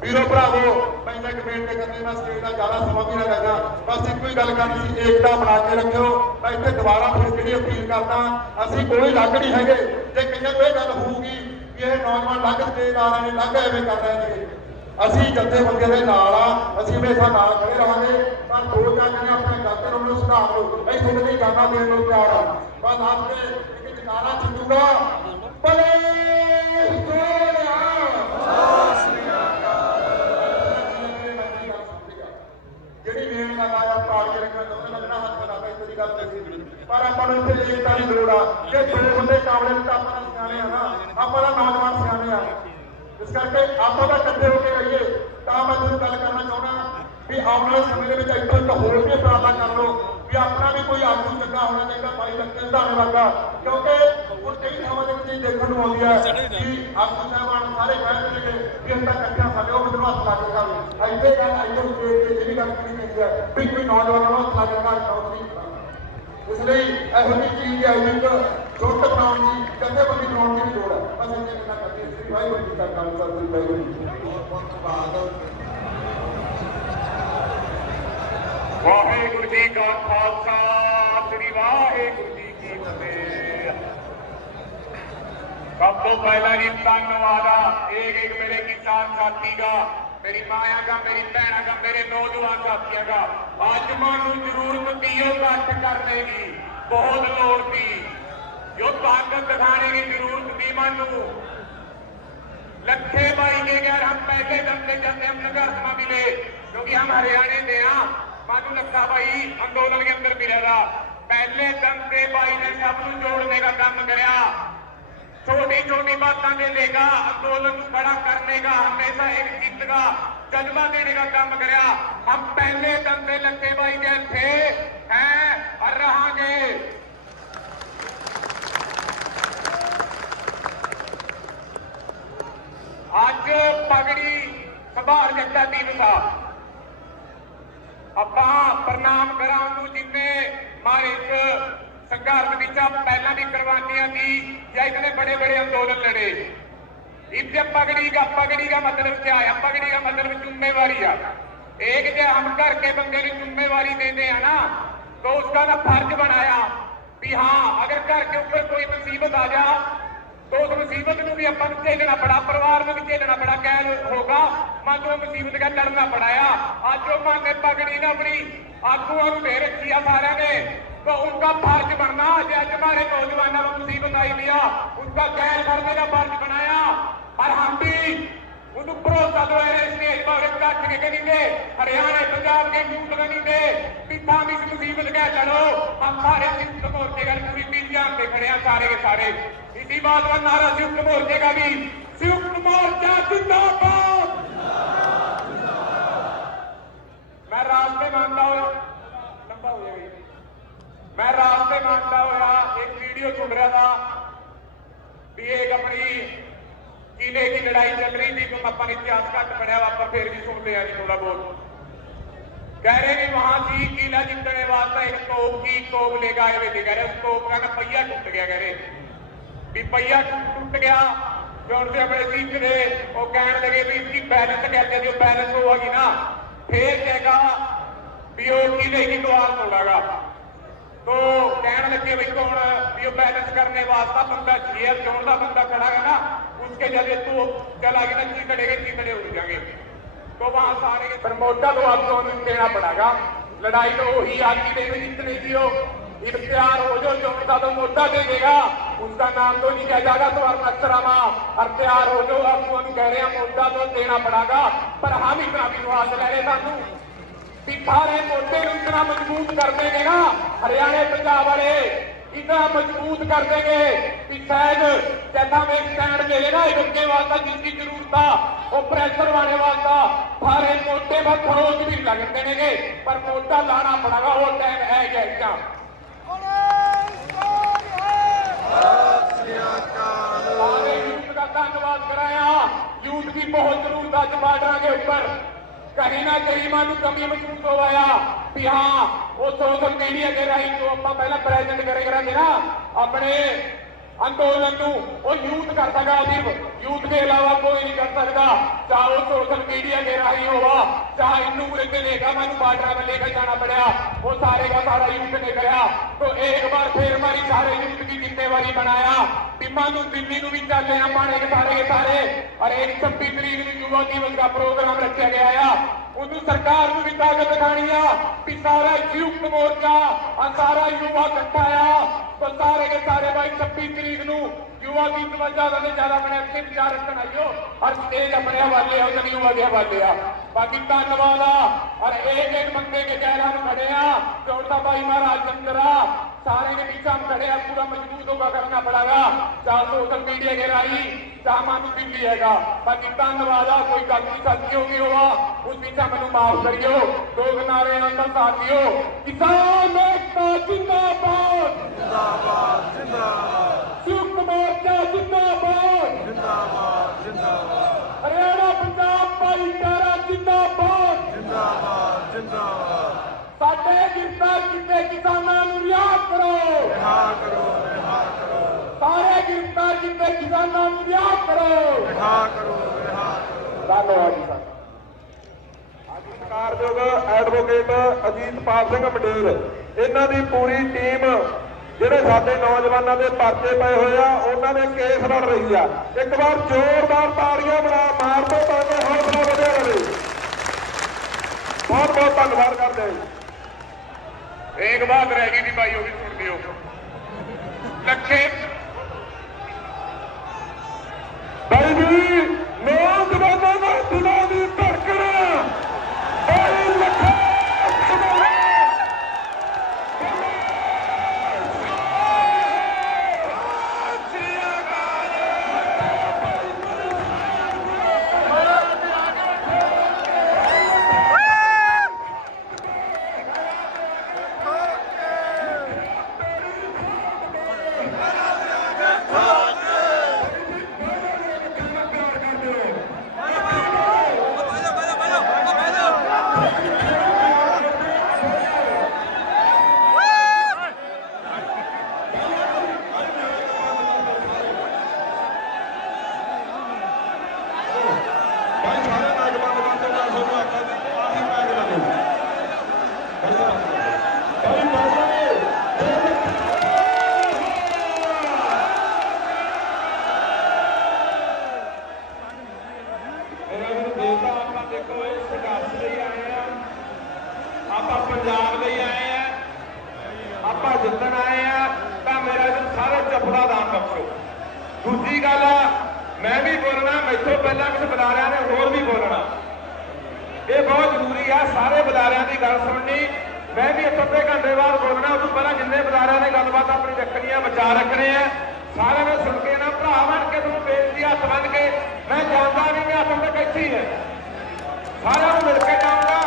ਵੀਰੋ ਭਰਾਵੋ। ਮੈਂ ਇੱਕ ਬੇਨਤੀ ਕਰਨੀ, ਮੈਂ ਸਟੇਜ ਦਾ ਜ਼ਿਆਦਾ ਸਮਾਂ ਵੀ ਨਾ ਲੈਣਾ, ਬਸ ਇੱਕੋ ਹੀ ਗੱਲ ਕਰਨੀ ਸੀ, ਏਕਤਾ ਬਣਾ ਕੇ ਰੱਖਿਓ। ਮੈਂ ਇੱਥੇ ਦੁਬਾਰਾ ਫਿਰ ਜਿਹੜੀ ਅਪੀਲ ਕਰਦਾ, ਅਸੀਂ ਕੋਈ ਲੱਗ ਨਹੀਂ ਹੈਗੇ। ਜੇ ਕਈਆਂ ਨੂੰ ਇਹ ਗੱਲ ਹੋਊਗੀ ਕਿ ਇਹ ਨੌਜਵਾਨ ਲੱਗ ਸਟੇਜ ਆ ਰਹੇ ਨੇ, ਲੱਗ ਐਵੇਂ ਕਰ ਰਹੇ ਨੇ, ਅਸੀਂ ਜਥੇਬੰਦੀਆਂ ਦੇ ਨਾਲ ਆ, ਅਸੀਂ ਹਮੇਸ਼ਾ ਨਾਲ ਖੜੇ ਰਹਾਂਗੇ। ਪਰ ਦੋ ਚਾਰ ਜਣੇ ਆਪਣੇ ਗਲਤ ਰੋਲ ਨੂੰ ਸੁਧਾਰ ਲਓ। ਅਸੀਂ ਤੁਹਾਡੇ ਲਈ ਗਾਣਾ ਦੇਣ ਨੂੰ ਤਿਆਰ ਆ। ਬਸ ਆਪਕੇ ਇੱਕ ਜਨਾਰਾ ਚੱਲੂਗਾ ਭਲੇ ਜਿਹੜੀ ਮੇਨ ਗੱਲ ਆ ਪਾੜ ਕੇ ਰੱਖਣਾ ਚਾਹੁੰਦੇ ਲੱਗਣਾ ਹੱਥ ਬਣਾਤਾ ਇਸ ਦੀ ਗੱਲ ਤੇ। ਪਰ ਆਪਾਂ ਨੂੰ ਇੱਥੇ ਏਕਤਾ ਦੀ ਲੋੜ ਆ। ਜੇ ਦੋ ਬੰਦੇ ਕਾਬਲੇ ਤਾਂ ਆਪਾਂ ਨੂੰ ਸਿਆਣੇ ਆ ਨਾ, ਆਪਾਂ ਦਾ ਨੌਜਵਾਨ ਸਿਆਣੇ ਆ। ਇਸ ਕਰਕੇ ਆਪਾਂ ਦਾ ਇਕੱਠੇ ਹੋ ਕੇ ਰਹੀਏ। ਤਾਂ ਮੈਂ ਤੁਹਾਨੂੰ ਗੱਲ ਕਰਨਾ ਚਾਹੁੰਦਾ ਵੀ ਆਉਣ ਵਾਲੇ ਸਮੇਂ ਦੇ ਵਿੱਚ ਇੱਥੋਂ ਇੱਕ ਹੋਰ ਵੀ ਉਪਰਾਲਾ ਕਰ ਲਓ ਵੀ ਆਪਣਾ ਵੀ ਕੋਈ ਆਗੂ ਚੰਗਾ ਹੋਣਾ ਚਾਹੀਦਾ, ਭਾਈ ਲੱਗੇ ਧਾਰਨ ਵਰਗਾ। ਕਿਉਂਕਿ ਹੁਣ ਕਈ ਥਾਵਾਂ ਦੇ ਵਿੱਚ ਇਹ ਦੇਖਣ ਨੂੰ ਆਉਂਦੀ ਹੈ ਕਿ ਆਗੂ ਸਾਹਿਬਾਨ ਸਾਰੇ ਕਹਿੰਦੇ ਨੇ ਕਿ ਇਸ ਦਾ ਇਕੱਠਿਆਂ ਸਾਡੇ ਉਹ ਮੈਨੂੰ ਹੱਥ ਲੱਗ ਜਾਵੇ। ਇੱਥੇ ਗੱਲ ਇੱਧਰ ਦੇਖ ਕੇ ਜਿਹੜੀ ਗੱਲ ਕਰੀ ਜਾਂਦੀ ਹੈ ਵੀ ਕੋਈ ਨੌਜਵਾਨਾਂ ਨੂੰ ਹੱਥ ਲੱਗਣ ਦਾ ਸ਼ੌਕ ਨਹੀਂ। ਇਸ ਲਈ ਇਹੋ ਜਿਹੀ ਚੀਜ਼ ਹੈ ਇੱਕ ਜੁੱਟ ਬਣਾਉਣ ਦੀ, ਜਥੇਬੰਦੀ ਬਣਾਉਣ ਦੀ ਵੀ ਲੋੜ ਹੈ। ਬਸ ਇੰਨੀਆਂ ਗੱਲਾਂ ਕਰਦੀਆਂ ਸੀ। ਵਾਹਿਗੁਰੂ ਜੀ ਕਾ ਖਾਲਸਾ, ਵਾਹਿਗੁਰੂ ਜੀ ਕੀ ਫਤਿਹ। ਵਾਹਿਗੁਰੂ ਜੀ ਕਾ ਖਾਲਸਾ, ਸ੍ਰੀ ਵਾਹਿਗੁਰੂ ਜੀ ਕੀ ਫਤਿਹ। सब तो पहला जी धन्यवाद एक मेरे किसान साथी का, मेरी माया का, मेरी भैन का, मेरे नौजवान साथियों का। आज मानू जरूरत थी घट करने की, बहुत लोड़ थी, जो ताकत दिखाने की जरूरत थी। मानू लखे भाई के गैर हम पैसे दंते जाते हम संघर्ष में मिले, क्योंकि हम हरियाणा दे हाँ। मानू लखा भाई आंदोलन के अंदर मिलेगा, पहले दंते भाई ने सबको जोड़ने का काम कराया। छोटी छोटी बातें दे देगा, आंदोलन बड़ा करने का, हमेशा एक जीत का जज्बा देने का काम कराया। हम पहले दंते लखे भाई के थे, हैं और रहांगे। आज पगड़ी संभाल दिता दिवस आ, ਆਪਾਂ ਪ੍ਰਣਾਮ ਕਰਾਂ ਨੂੰ ਜਿੰਨੇ ਮਾਰੇ संघर्ष विच पहला भी कुर्बानियां दी या इतने बड़े बड़े आंदोलन लड़े। इससे पगड़ी का मतलब क्या है? पगड़ी का मतलब जिम्मेवारी है। एक जो हम घर के बंदे की जिम्मेवारी देते हैं ना, तो उसका ना फर्ज बनाया भी हाँ अगर घर के ऊपर कोई मुसीबत आ जा तो उस मुसीबत को भी अपन झेलना पड़ा, परिवार में भी झेलना पड़ा, कैद होगा, मन को मुसीबत का लड़ना पड़ाया। आज जो मन ने पगड़ी ना अपनी आगुआ दे रखी है सारे ने, तो उनका फर्ज बनना जो आज हमारे नौजवानों को मुसीबत आई दिया, उनका गैर करने का फर्ज बनाया। और हम भी उन भरोसा दवाए स्टेज पर कट के करेंगे, हरियाणा पंजाब के यूथ करेंगे कि हम इस मुसीबत का चलो, हम सारे संयुक्त मोर्चे का पूरी टीम जान के खड़े हैं सारे के सारे। इसी बात का नारा संयुक्त मोर्चे का भी, संयुक्त मोर्चा जिंदाबाद। मैं रास्ते मानता हूँ लंबा हो जाएगा, मैं रास्ते मानता हुआ एक वीडियो सुन रहा था भी एक अपनी किले की लड़ाई चल रही थी, ਆਪਾਂ ने इतिहास घट पढ़िया वा पर फिर भी सुनते हैं जी थोड़ा बहुत। कह रहे कि वहां जी किला जीतने वास्ते एक तोप लेकर आए हुए थे। कह रहे उस तोप का ना पहिया टूट गया। कह रहे भी पहिया टूट गया तो उनसे अपने सीख दे वो कहने लगे भी इसकी बैलेंस कहते जो बैलेंस होगी ना फिर कहेगा भी वो किले की द्वार तोड़ेगा। तो कहने लगे भाई कौन भी बैलेंस करने वास्ता बंदा चेयर चुन का बंदा खड़ा है ना उसके जरिए तो चला गया ना चीकड़े उड़ जाएंगे। तो वहां सारे प्रमोटा तो आपको देना पड़ेगा। लड़ाई तो वही आदमी ने जीतनी थी। इख्तियार हो जो उनका तो मोटा दे देगा उसका नाम तो नहीं कह जाएगा तो अक्षरामा अख्तियार हो जो आपको कह रहे हैं मोटा तो देना पड़ेगा। पर हम इतना विश्वास ले रहे सानू सारे मोटे इतना मजबूत कर देंगे ना हरियाणा पंजाब वाले इतना मजबूत कर देंगे कि शायद जैसा में स्टैंड ले लेना इनके वास्ता जिसकी जरूरत था वो प्रेशर वाले वास्ता सारे मोटे पर खरोच भी लग देंगे पर मोटा लाना पड़ेगा। वो टाइम है क्या सारे यूथ का धन्यवाद कराया। यूथ की बहुत जरूरत आज बॉर्डर के ऊपर कहीं ना कहीं मानू कमी महसूस होया भी हाँ वो सोशल मीडिया के राही जो आप पहले प्रेजेंट करेगा ना अपने अंदोलन वो यूथ कर सकता। सिर्फ यूथ के अलावा कोई नहीं कर सकता चाहे वो सोशल मीडिया के राही होगा चाहे इनू लेकर मैं बार्डर में लेकर जाना पड़ा वो सारे का सारा यूथ ने कराया। तो एक बार फिर हमारी सारे यूथ की जिम्मेवारी बनाया कि मानू दिल्ली भी चलते हैं पाने के सारे और एक 26 तरीक युवा दिवस का प्रोग्राम रखा गया है उन्होंने सरकार को भी ताकत दिखानी है कि सारा संयुक्त मोर्चा और सारा युवा इकट्ठा आ तो सारे के सारे भाई 26 तरीक को युवा की ज्यादा से ज्यादा अपने अच्छे विचार बनाइयो और स्टेज अपने हवाले हो युवा के हवाले आ। बाकी धन्यवाद और एक बंदे के गैरा खड़े हैं चौथा भाई महाराज चंद्रा सारे के पीछे हम खड़े हैं पूरा मजबूत होगा करना पड़ेगा चाहे सोशल मीडिया के राही चाहे मानू दिल्ली है। बाकी धन्यवाद कोई गलती सलती होगी होगा उस पीछे मैं माफ करियो। दो नारे अंदर साथियों किसान एकता जिंदाबाद संयुक्त मोर्चा जिंदाबाद हरियाणा पंजाब भाईचारा जिंदाबाद साडे गिरफ्तार किए किसानों को रिहा करो सारे गिरफ्तार किए किसानों को रिहा करो धन्यवाद जी सर। ਸਤਿਕਾਰਯੋਗ ਐਡਵੋਕੇਟ ਅਜੀਤਪਾਲ ਸਿੰਘ ਮੰਡੇਰ ਇਹਨਾਂ ਦੀ ਪੂਰੀ ਟੀਮ ਜਿਹੜੇ ਸਾਡੇ ਨੌਜਵਾਨਾਂ ਦੇ ਪਰਚੇ ਪਏ ਹੋਏ ਆ ਉਹਨਾਂ ਦੇ ਕੇਸ ਲੜ ਰਹੀ ਆ। ਇੱਕ ਵਾਰ ਜ਼ੋਰਦਾਰ ਤਾੜੀਆਂ ਮਾਰ ਦੋ ਤਾਂ ਕਿ ਹੌਸਲਾ ਵਧਿਆ ਰਹੇ। ਬਹੁਤ ਬਹੁਤ ਧੰਨਵਾਦ ਕਰਦੇ ਹਾਂ। एक बात रह गई थी भाई वो भी सुन लियो लखे भाई जी नौजवानों ने दिलों की धड़कन भाई लखे ਪੰਜਾਬ ਲਈ ਆਏ ਆ ਆਪਾਂ ਜਿੱਤਣ ਆਏ ਆ ਤਾਂ ਮੇਰਾ ਜੀ ਸਾਰੇ ਚਪੜਾ ਦਾਨ ਬਖਸ਼ੋ। ਦੂਜੀ ਗੱਲ ਮੈਂ ਵੀ ਬੋਲਣਾ ਮੈਥੋਂ ਪਹਿਲਾਂ ਕੁਝ ਬੁਲਾਰਿਆਂ ਨੇ ਹੋਰ ਵੀ ਬੋਲਣਾ ਇਹ ਬਹੁਤ ਜ਼ਰੂਰੀ ਆ। ਸਾਰੇ ਬੁਲਾਰਿਆਂ ਦੀ ਗੱਲ ਸੁਣਨੀ ਮੈਂ ਵੀ ਅੱਧੇ ਘੰਟੇ ਬਾਅਦ ਬੋਲਣਾ ਉਸ ਤੋਂ ਪਹਿਲਾਂ ਜਿੰਨੇ ਬੁਲਾਰਿਆਂ ਨੇ ਗੱਲਬਾਤ ਆਪਣੀ ਰੱਖਣੀ ਆ ਵਿਚਾਰ ਰੱਖਣੇ ਆ ਸਾਰਿਆਂ ਨੇ ਸੁਣ ਕੇ ਨਾ ਭਰਾ ਬਣ ਕੇ ਤੁਹਾਨੂੰ ਬੇਨਤੀ ਹੱਥ ਬੰਨ ਕੇ ਮੈਂ ਜਾਣਦਾ ਨਹੀਂ ਕਿ ਹੱਥ ਤੱਕ ਇੱਥੇ ਹੈ ਸਾਰਿਆਂ ਨੂੰ ਮਿਲ ਕੇ ਜਾਊਂਗਾ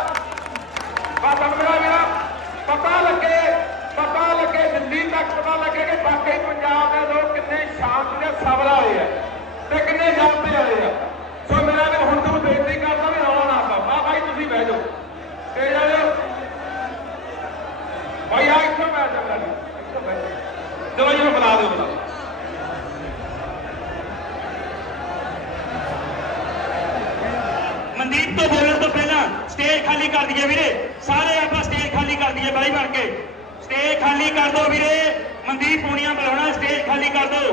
ਬਸ ਆਪਣਾ ਮੇਰਾ ਪਤਾ ਲੱਗੇ ਦਿੱਲੀ ਤੱਕ ਪਤਾ ਲੱਗੇ ਕਿ ਬਾਕੀ ਪੰਜਾਬ ਦੇ ਲੋਕ ਕਿੰਨੇ ਸ਼ਾਂਤ ਤੇ ਸਬਰ ਵਾਲੇ ਆ ਤੇ ਕਿੰਨੇ ਜਾਣਦੇ ਵਾਲੇ ਆ। ਸੋ ਮੇਰਾ ਵੀ ਹੁਣ ਮਨਦੀਪ ਤੋਂ ਬੋਲਣ ਤੋਂ ਪਹਿਲਾਂ ਸਟੇਜ ਖਾਲੀ ਕਰ ਦਈਏ ਵੀਰੇ, ਸਾਰੇ ਆਪਾਂ ਸਟੇਜ ਖਾਲੀ ਕਰ ਦਈਏ ਬਾਈ ਬਣ ਕੇ, ਸਟੇਜ ਖਾਲੀ ਕਰ ਦਿਓ ਵੀਰੇ। ਮਨਦੀਪ ਪੂਣੀਆਂ ਬੁਲਾਉਣਾ, ਸਟੇਜ ਖਾਲੀ ਕਰ ਦਿਓ।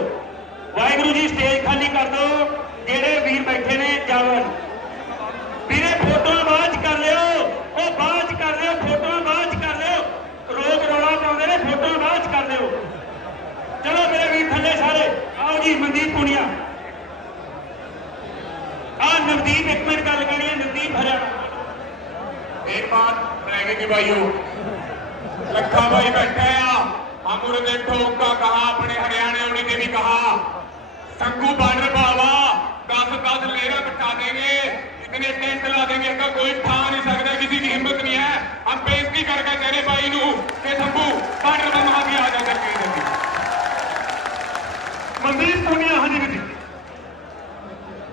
ਵਾਹਿਗੁਰੂ ਜੀ ਸਟੇਜ ਖਾਲੀ ਕਰ ਦਿਓ। ਜਿਹੜੇ ਵੀਰ ਬੈਠੇ ਨੇ ਜਾਵਣ ਵੀਰੇ, ਫੋਟੋਆਂ ਬਾਅਦ ਚ ਕਰ ਲਿਓ, ਉਹ ਬਾਅਦ ਚ ਕਰ ਲਿਓ, ਫੋਟੋਆਂ ਬਾਅਦ ਚ ਕਰ ਲਿਓ। ਲੋਕ ਰੌਲਾ ਪਾਉਂਦੇ ਨੇ, ਫੋਟੋਆਂ ਬਾਅਦ ਚ ਕਰ ਲਿਓ। ਚਲੋ ਮੇਰੇ ਵੀਰ ਥੱਲੇ ਸਾਰੇ आओ जी। मनदीप पुनिया नवदीप, एक मिनट गल करनी है। नवदीप हरियाणा एक बात रहेगी भाइयों, लखा भाई बैठे अमर ने ठोका कहा, अपने हरियाणा उड़ी ने भी कहा संगू बॉर्डर बाबा 10 लेरा बिठा देंगे, इतने टेंट ला देंगे का कोई ठा नहीं सकता, किसी की हिम्मत नहीं है। हम बेइज्जती करके तेरे भाई नू के संगू बॉर्डर पर वहां भी आ जा करके। ਮਨਦੀਪ ਪੁਨੀਆ, ਹਾਂਜੀ ਵੀਰ ਜੀ।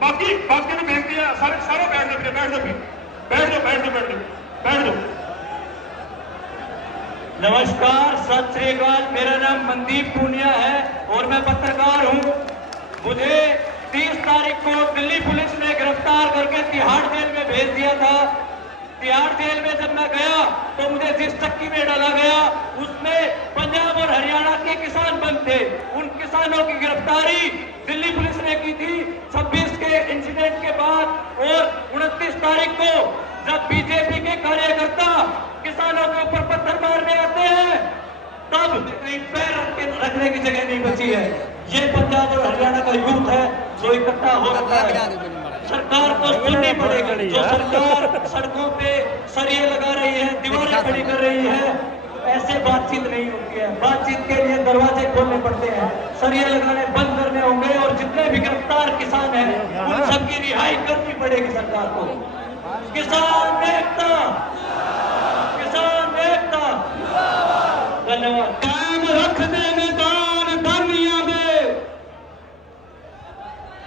ਬਾਕੀ ਨੂੰ ਬੇਨਤੀ ਹੈ, ਸਾਰੇ ਬੈਠ ਜਾਓ ਵੀਰੇ, ਬੈਠ ਜਾਓ। नमस्कार, सत श्री अकाल। मेरा नाम मनदीप पूनिया है और मैं पत्रकार हूँ। मुझे 30 तारीख को दिल्ली पुलिस ने गिरफ्तार करके तिहाड़ जेल में भेज दिया था। तिहाड़ जेल में जब मैं गया तो मुझे जिस चक्की में डाला गया उसमें पंजाब और हरियाणा के किसान बंद थे। उन किसानों की गिरफ्तारी दिल्ली पुलिस ने की थी 26 के इंसिडेंट के बाद। और 29 तारीख को जब बीजेपी के कार्यकर्ता किसानों के ऊपर पत्थर मारने आते हैं तब पैर रखने की जगह नहीं बची है। ये पंजाब और हरियाणा का यूथ है जो इकट्ठा हो रखा है। सरकार को सुननी पड़ेगी। जो सरकार सड़कों पे सरिये लगा रही है, दीवारें खड़ी कर रही है, ऐसे बातचीत नहीं होती है। बातचीत के लिए दरवाजे खोलने पड़ते हैं, सरिये लगाने बंद करने होंगे। और जितने भी गिरफ्तार किसान हैं उन सबकी रिहाई करनी पड़ेगी सरकार को। किसान एकता, किसान एकता। धन्यवाद। कायम रख दे मैदान दानिया दे,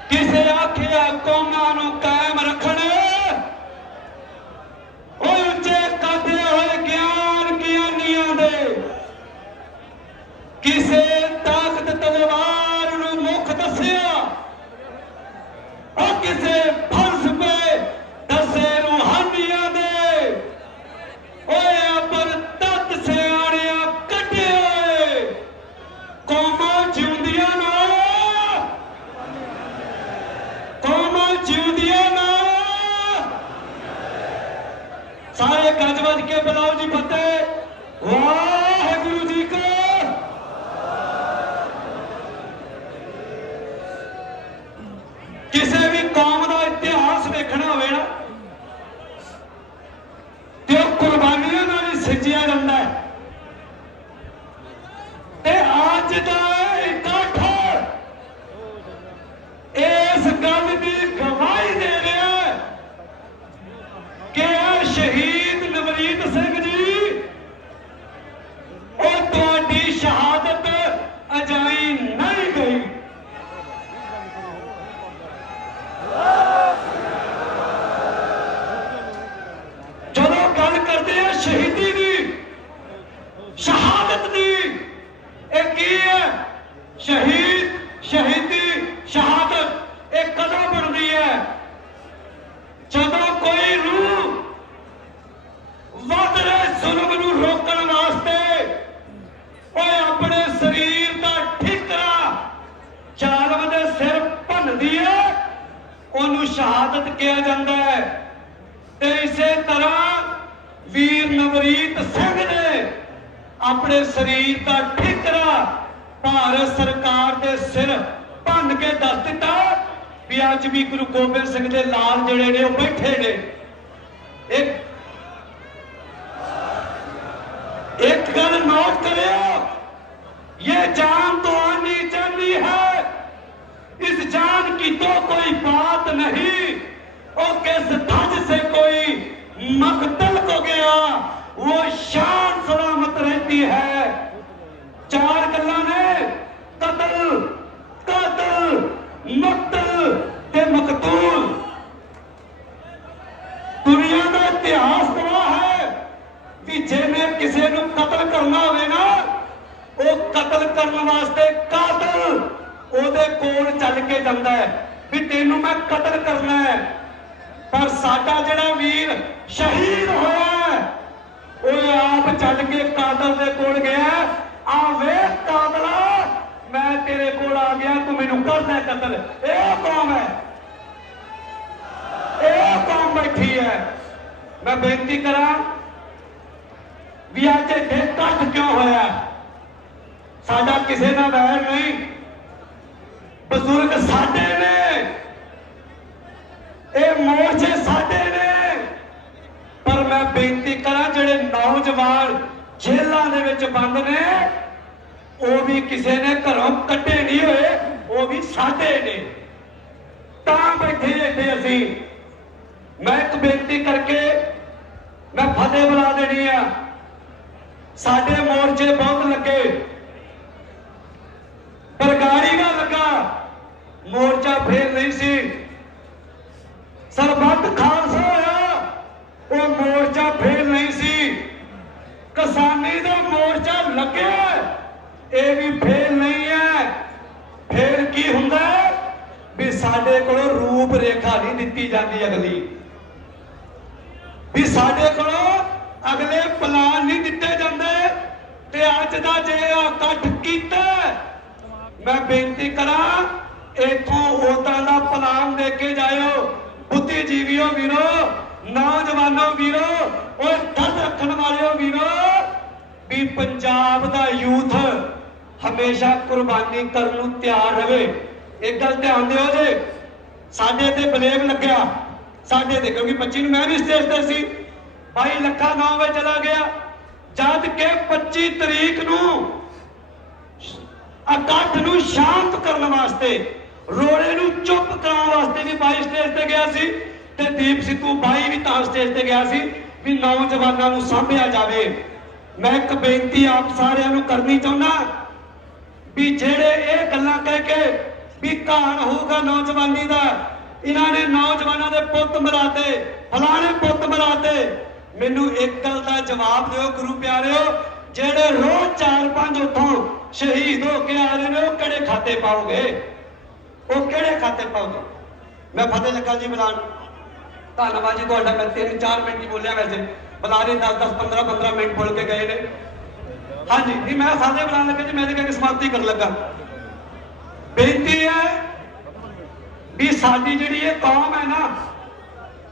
किसे आखिया कौमां नूं कायम रखने, उच्चे कदे होए ज्ञान ज्ञानियां दे, किसे ताकत तलवार नूं मुख दसिया, और किसे फर्ज पे दसे रूहानियां दे, ओए अबर तत सियाणियां कटे होए कौमां जिउंदियां ना, कौमां जिउंदियां ना। सारे गज बज के बुलाओ जी फतेह। वाहिगुरू जी का किसी भी कौम का इतिहास देखना होवे ना तो कुर्बानियों नाल ही सिंजिया जाता है। ते अज दा इकट्ठ इस गल की गवाही दे रहा है कि शहीद नवरीत सिंह जी और तुहाडी शहादत अजाई नहीं गई। जदों गल करते हैं शहीदी की, शहादत की, एक की है शहीद, शहीदी, शहादत एक कदों बनती है जदों कोई रूह वध रहे जुल्म नूं रोकण वास्ते ओए अपने शरीर का ठिकरा जालम दे सिर भन्नदी है, ओनू शहादत कहा जाता है। ते इसे तरह वीर नवरीत सिंह ने अपने शरीर का ठिकरा भारत सरकार के सिर भन के दस दिता भी अज भी गुरु गोबिंद सिंह के लाल जिहड़े ने वो बैठे ने। एक गल नोट करियो, ये जान तो आनी चाहिए है, इस जान की तो कोई बात नहीं। और किस धज से कोई मकतल को गया वो शान सलामत रहती है। चार गल्लां ने कतल, कातल, मकतल ते मकतूल। दुनिया का इतिहास गवाह है कि जिन्हें किसी नूं कतल करना होवे ना, वो कतल करने वास्ते कातल ओदे कोल चल के जांदा है भी तेनू मैं कतल करना है। पर साडे ਸਾਡਾ ਜਿਹੜਾ ਵੀਰ ਸ਼ਹੀਦ ਹੋਇਆ ਉਹ ਆਪ ਚੱਲ ਕੇ ਕਾਤਲ ਦੇ ਕੋਲ ਗਿਆ, ਆ ਵੇਖ ਕਾਤਲਾ ਮੈਂ ਤੇਰੇ ਕੋਲ ਆ ਗਿਆ, ਤੂੰ ਮੈਨੂੰ ਕਰਦਾ ਕਤਲ। ਇਹ ਕੌਮ ਹੈ, ਇਹ ਕੌਮ ਬੈਠੀ ਹੈ। ਮੈਂ ਬੇਨਤੀ ਕਰਾਂ ਵੀ ਅੱਜ ਇੱਥੇ ਇਕੱਠ ਕਿਉਂ ਹੋਇਆ? ਸਾਡਾ ਕਿਸੇ ਨਾਲ ਵੈਰ ਨਹੀਂ, ਬਜ਼ੁਰਗ ਸਾਡੇ ਨੇ, ਇਹ ਮੋਰਚੇ ਸਾਡੇ ਨੇ। ਪਰ ਮੈਂ ਬੇਨਤੀ ਕਰਾਂ ਜਿਹੜੇ ਨੌਜਵਾਨ ਜੇਲ੍ਹਾਂ ਦੇ ਵਿੱਚ ਬੰਦ ਨੇ ਉਹ ਵੀ ਕਿਸੇ ਨੇ ਘਰੋਂ ਕੱਢੇ ਨਹੀਂ ਹੋਏ, ਉਹ ਵੀ ਸਾਡੇ ਨੇ, ਤਾਂ ਬੈਠੇ ਇੱਥੇ ਅਸੀਂ। ਮੈਂ ਇੱਕ ਬੇਨਤੀ ਕਰਕੇ ਮੈਂ ਫਤਿਹ ਬੁਲਾ ਦੇਣੀ ਆ। ਸਾਡੇ ਮੋਰਚੇ ਬਹੁਤ ਲੱਗੇ, ਪਰ ਗਾੜੀ ਨਾ ਲੱਗਾ, ਮੋਰਚਾ ਫੇਰ ਨਹੀਂ ਸੀ। ਸਰਬੱਤ ਖਾਲਸਾ ਹੋਇਆ, ਉਹ ਮੋਰਚਾ ਫੇਰ ਨਹੀਂ ਸੀ। ਕਿਸਾਨੀ ਦਾ ਮੋਰਚਾ ਲੱਗਿਆ, ਇਹ ਵੀ ਫੇਲ ਨਹੀਂ ਹੈ। ਫੇਰ ਕੀ ਹੁੰਦਾ ਵੀ ਸਾਡੇ ਕੋਲੋਂ ਰੂਪ ਰੇਖਾ ਨਹੀਂ ਦਿੱਤੀ ਜਾਂਦੀ ਅਗਲੀ, ਵੀ ਸਾਡੇ ਕੋਲੋਂ ਅਗਲੇ ਪਲਾਨ ਨਹੀਂ ਦਿੱਤੇ ਜਾਂਦੇ। ਤੇ ਅੱਜ ਦਾ ਜੇ ਇਕੱਠ ਕੀਤਾ, ਮੈਂ ਬੇਨਤੀ ਕਰਾਂ ਇਥੋਂ ਉਦਾਂ ਦਾ ਪਲਾਨ ਦੇ ਕੇ ਜਾਇਓ। ਬੁੱਧੀਜੀਵੀਓ ਵੀਰੋ, ਨੌਜਵਾਨੋ ਵੀਰੋ, ਔਰ ਦਰਦ ਰੱਖਣ ਵਾਲਿਓ ਵੀਰੋ, ਵੀ ਪੰਜਾਬ ਦਾ ਯੂਥ ਹਮੇਸ਼ਾ ਕੁਰਬਾਨੀ ਕਰਨ ਨੂੰ ਤਿਆਰ ਰਹੇ। ਇੱਕ ਗੱਲ ਧਿਆਨ ਦਿਓ ਜੇ, ਸਾਡੇ ਤੇ ਬਲੇਮ ਲੱਗਿਆ, ਸਾਡੇ ਤੇ, ਕਿਉਂਕਿ 25 ਨੂੰ ਮੈਂ ਵੀ ਸਟੇਜ ਤੇ ਸੀ। 22 ਲੱਖਾਂ 9 ਵਜੇ ਚਲਾ ਗਿਆ, ਜਦ ਕਿ 25 ਤਰੀਕ ਨੂੰ ਇਕੱਠ ਨੂੰ ਸ਼ਾਂਤ ਕਰਨ ਵਾਸਤੇ, ਰੋੜੇ ਨੂੰ ਚੁੱਪ ਕਰਾਉਣ ਵਾਸਤੇ ਵੀ 22 ਸਟੇਜ ਤੇ ਗਿਆ ਸੀ, ਤੇ ਦੀਪ ਸਿੱਧੂ 22 ਵੀ ਤਾਂ ਸਟੇਜ ਤੇ ਗਿਆ ਸੀ ਵੀ ਨੌਜਵਾਨਾਂ ਨੂੰ ਸਾਂਭਿਆ ਜਾਵੇ। ਮੈਂ ਇੱਕ ਬੇਨਤੀ ਆਪ ਸਾਰਿਆਂ ਨੂੰ ਕਰਨੀ ਚਾਹੁੰਦਾ ਵੀ ਜਿਹੜੇ ਇਹ ਗੱਲਾਂ ਕਹਿ ਕੇ ਵੀ ਘਾਣ ਹੋਊਗਾ ਨੌਜਵਾਨੀ ਦਾ, ਇਹਨਾਂ ਨੇ ਨੌਜਵਾਨਾਂ ਦੇ ਪੁੱਤ ਮਰਾਤੇ, ਫਲਾਣੇ ਪੁੱਤ ਮਰਾਤੇ। ਮੈਨੂੰ ਇੱਕ ਗੱਲ ਦਾ ਜਵਾਬ ਦਿਓ ਗੁਰੂ ਪਿਆਰਿਓ, ਜਿਹੜੇ ਰੋਜ਼ 4-5 ਉੱਥੋਂ ਸ਼ਹੀਦ ਹੋ ਕੇ ਆ ਰਹੇ ਨੇ, ਉਹ ਕਿਹੜੇ ਖਾਤੇ ਪਾਓਗੇ? ਉਹ ਕਿਹੜੇ ਖਾਤੇ ਪਾਓਗੇ? ਮੈਂ ਫਤਿਹ ਲੱਗਾ ਜੀ ਬੁਲਾਣ, ਧੰਨਵਾਦ ਜੀ ਤੁਹਾਡਾ। ਮੈਂ 3-4 ਮਿੰਟ ਹੀ ਬੋਲਿਆ, ਵੈਸੇ ਬੁਲਾ ਰਹੇ 10-10 15-15 ਮਿੰਟ ਬੋਲ ਕੇ ਗਏ ਨੇ। ਹਾਂਜੀ ਨਹੀਂ, ਮੈਂ ਫਤਿਹ ਬੁਲਾਣ ਲੱਗਾ ਜੀ, ਮੈਂ ਕਹਿੰਦਾ ਸਮਾਪਤੀ ਕਰਨ ਲੱਗਾ। ਬੇਨਤੀ ਹੈ ਵੀ ਸਾਡੀ ਜਿਹੜੀ ਇਹ ਕੌਮ ਹੈ ਨਾ,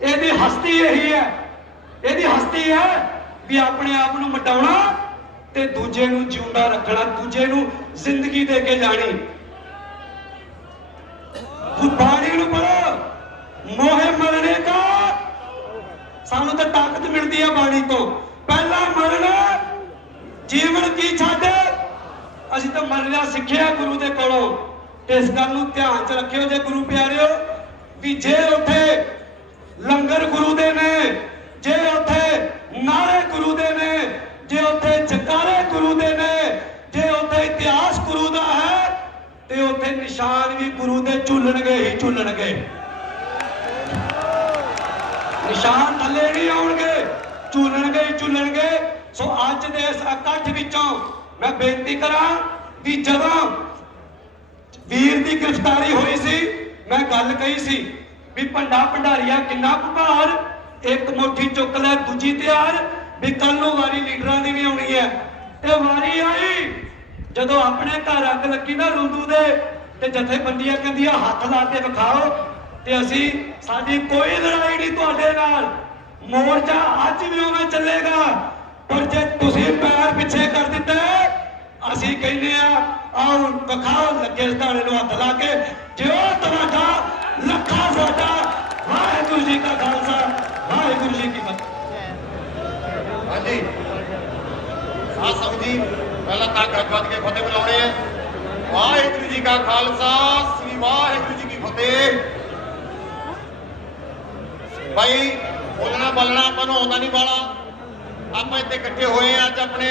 ਇਹਦੀ ਹਸਤੀ ਇਹੀ ਹੈ, ਇਹਦੀ ਹਸਤੀ ਹੈ ਵੀ ਆਪਣੇ ਆਪ ਨੂੰ ਮਿਟਾਉਣਾ ਤੇ ਦੂਜੇ ਨੂੰ ਜਿਉਂਦਾ ਰੱਖਣਾ, ਦੂਜੇ ਨੂੰ ਜ਼ਿੰਦਗੀ ਦੇ ਕੇ ਜਾਣੀ। ਬਾਣੀ ਨੂੰ ਪੜੋ, ਮੋਹੇ ਮਰਨੇ ਦਾ ਸਾਨੂੰ ਤਾਂ ਤਾਕਤ ਮਿਲਦੀ ਹੈ ਬਾਣੀ ਤੋਂ। ਪਹਿਲਾ ਮਰਨਾ, ਜੀਵਨ ਕੀ ਛੱਡ, ਅਸੀਂ ਤਾਂ ਮਰਨਾ ਸਿੱਖਿਆ ਗੁਰੂ ਦੇ ਕੋਲੋਂ। ਤੇ ਇਸ ਗੱਲ ਨੂੰ ਧਿਆਨ ਚ ਰੱਖਿਓ ਜੇ ਗੁਰੂ ਪਿਆਰਿਓ, ਵੀ ਜੇ ਉੱਥੇ ਲੰਗਰ ਗੁਰੂ ਦੇ ਨੇ, ਜੇ ਉੱਥੇ ਨਾਰੇ ਗੁਰੂ ਦੇ ਨੇ, ਜੇ ਉੱਥੇ ਜਕਾਰੇ ਗੁਰੂ ਦੇ ਨੇ, ਜੇ ਉੱਥੇ ਇਤਿਹਾਸ ਗੁਰੂ ਦਾ ਹੈ, ਤੇ ਉੱਥੇ ਨਿਸ਼ਾਨ ਵੀ ਗੁਰੂ ਦੇ ਝੂਲਣਗੇ ਹੀ ਝੂਲਣਗੇ। ਨਿਸ਼ਾਨ ਥੱਲੇ ਨਹੀਂ ਆਉਣਗੇ, ਝੂਲਣਗੇ ਹੀ ਝੂਲਣਗੇ। ਸੋ ਅੱਜ ਦੇ ਇਸ ਇਕੱਠ ਵਿੱਚੋਂ ਮੈਂ ਬੇਨਤੀ ਕਰਾਂ ਵੀ ਜਦੋਂ ਵੀਰ ਦੀ ਗ੍ਰਿਫਤਾਰੀ ਹੋਈ ਸੀ, ਮੈਂ ਗੱਲ ਕਹੀ ਸੀ ਵੀ ਭੰਡਾ ਭੰਡਾਰੀਆ ਕਿੰਨਾ ਭਾਰ, ਇੱਕ ਮੁੱਠੀ ਚੁੱਕ ਲੈ ਦੂਜੀ ਤਿਆਰ, ਵੀ ਕੱਲ ਨੂੰ ਵਾਰੀ ਲੀਡਰਾਂ ਦੀ ਵੀ ਆਉਣੀ ਹੈ। ਤੇ ਵਾਰੀ ਆਈ ਜਦੋਂ ਆਪਣੇ ਘਰ ਅੱਗ ਲੱਗੀ ਨਾ ਰੁੰਦੂ ਦੇ, ਤੇ ਜਥੇਬੰਦੀਆਂ ਕਹਿੰਦੀਆਂ ਹੱਥ ਲਾ ਕੇ ਵਿਖਾਓ, ਤੇ ਅਸੀਂ, ਸਾਡੀ ਕੋਈ ਲੜਾਈ ਨਹੀਂ ਤੁਹਾਡੇ ਨਾਲ, ਮੋਰਚਾ ਅੱਜ ਵੀ ਉਵੇਂ ਚੱਲੇਗਾ। ਪਰ ਜੇ ਤੁਸੀਂ ਪੈਰ ਪਿੱਛੇ ਕਰ ਦਿੱਤੇ, ਅਸੀਂ ਕਹਿੰਦੇ ਆਓ ਵਿਖਾਓ ਲੱਗੇ ਸਤਾਣੇ ਨੂੰ ਹੱਥ ਲਾ ਕੇ, ਜਿਉ ਤੁਹਾਡਾ ਲੱਖਾਂ ਸਾਡਾ। ਵਾਹਿਗੁਰੂ ਜੀ ਕਾ ਖਾਲਸਾ, ਵਾਹਿਗੁਰੂ ਜੀ ਕੀ ਫਤਿਹ। ਹਾਂਜੀ ਆ ਸਭ ਜੀ, ਪਹਿਲਾਂ ਤਾਂ ਗੱਜ ਵੱਜ ਕੇ ਫਤਿਹ ਬੁਲਾਉਣੇ ਆ। ਵਾਹਿਗੁਰੂ ਜੀ ਕਾ ਖਾਲਸਾ, ਸ੍ਰੀ ਵਾਹਿਗੁਰੂ ਜੀ ਕੀ ਫਤਿਹ। ਭਾਈ ਬੋਲਣਾ ਬੋਲਣਾ ਆਪਾਂ ਨੂੰ ਆਉਂਦਾ ਨਹੀਂ ਵਾਲਾ, ਆਪਾਂ ਇੱਥੇ ਇਕੱਠੇ ਹੋਏ ਆ ਅੱਜ ਆਪਣੇ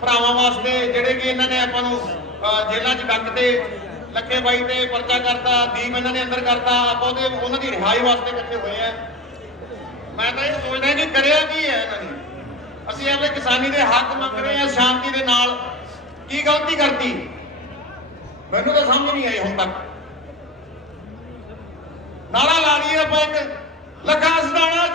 ਭਰਾਵਾਂ ਵਾਸਤੇ, ਜਿਹੜੇ ਕਿ ਇਹਨਾਂ ਨੇ ਆਪਾਂ ਨੂੰ ਜੇਲ੍ਹਾਂ 'ਚ ਡੱਕਦੇ, ਲੱਖੇ ਬਾਈ ਤੇ ਪਰਚਾ ਕਰਤਾ, ਦੀਪ ਇਹਨਾਂ ਨੇ ਅੰਦਰ ਕਰਤਾ, ਆਪਾਂ ਉਹਨਾਂ ਦੀ ਰਿਹਾਈ ਵਾਸਤੇ ਇਕੱਠੇ ਹੋਏ ਆ। ਮੈਂ ਤਾਂ ਇਹ ਸੋਚਦਾ ਕਿ ਕਰਿਆ ਕੀ ਹੈ ਇਹਨਾਂ ਨੇ। ਅਸੀਂ ਆਪਣੇ ਕਿਸਾਨੀ ਦੇ ਹੱਕ ਮੰਗ ਰਹੇ ਹਾਂ ਸ਼ਾਂਤੀ ਦੇ ਨਾਲ, ਕੀ ਗਲਤੀ ਕਰਤੀ ਮੈਨੂੰ ਤਾਂ ਸਮਝ ਨਹੀਂ ਆਈ ਹੁਣ ਤੱਕ। ਨਾਰਾ ਲਾ ਲਈਏ ਆਪਾਂ ਇੱਕ, ਲੱਖਾਂ ਸਦਾਣਾ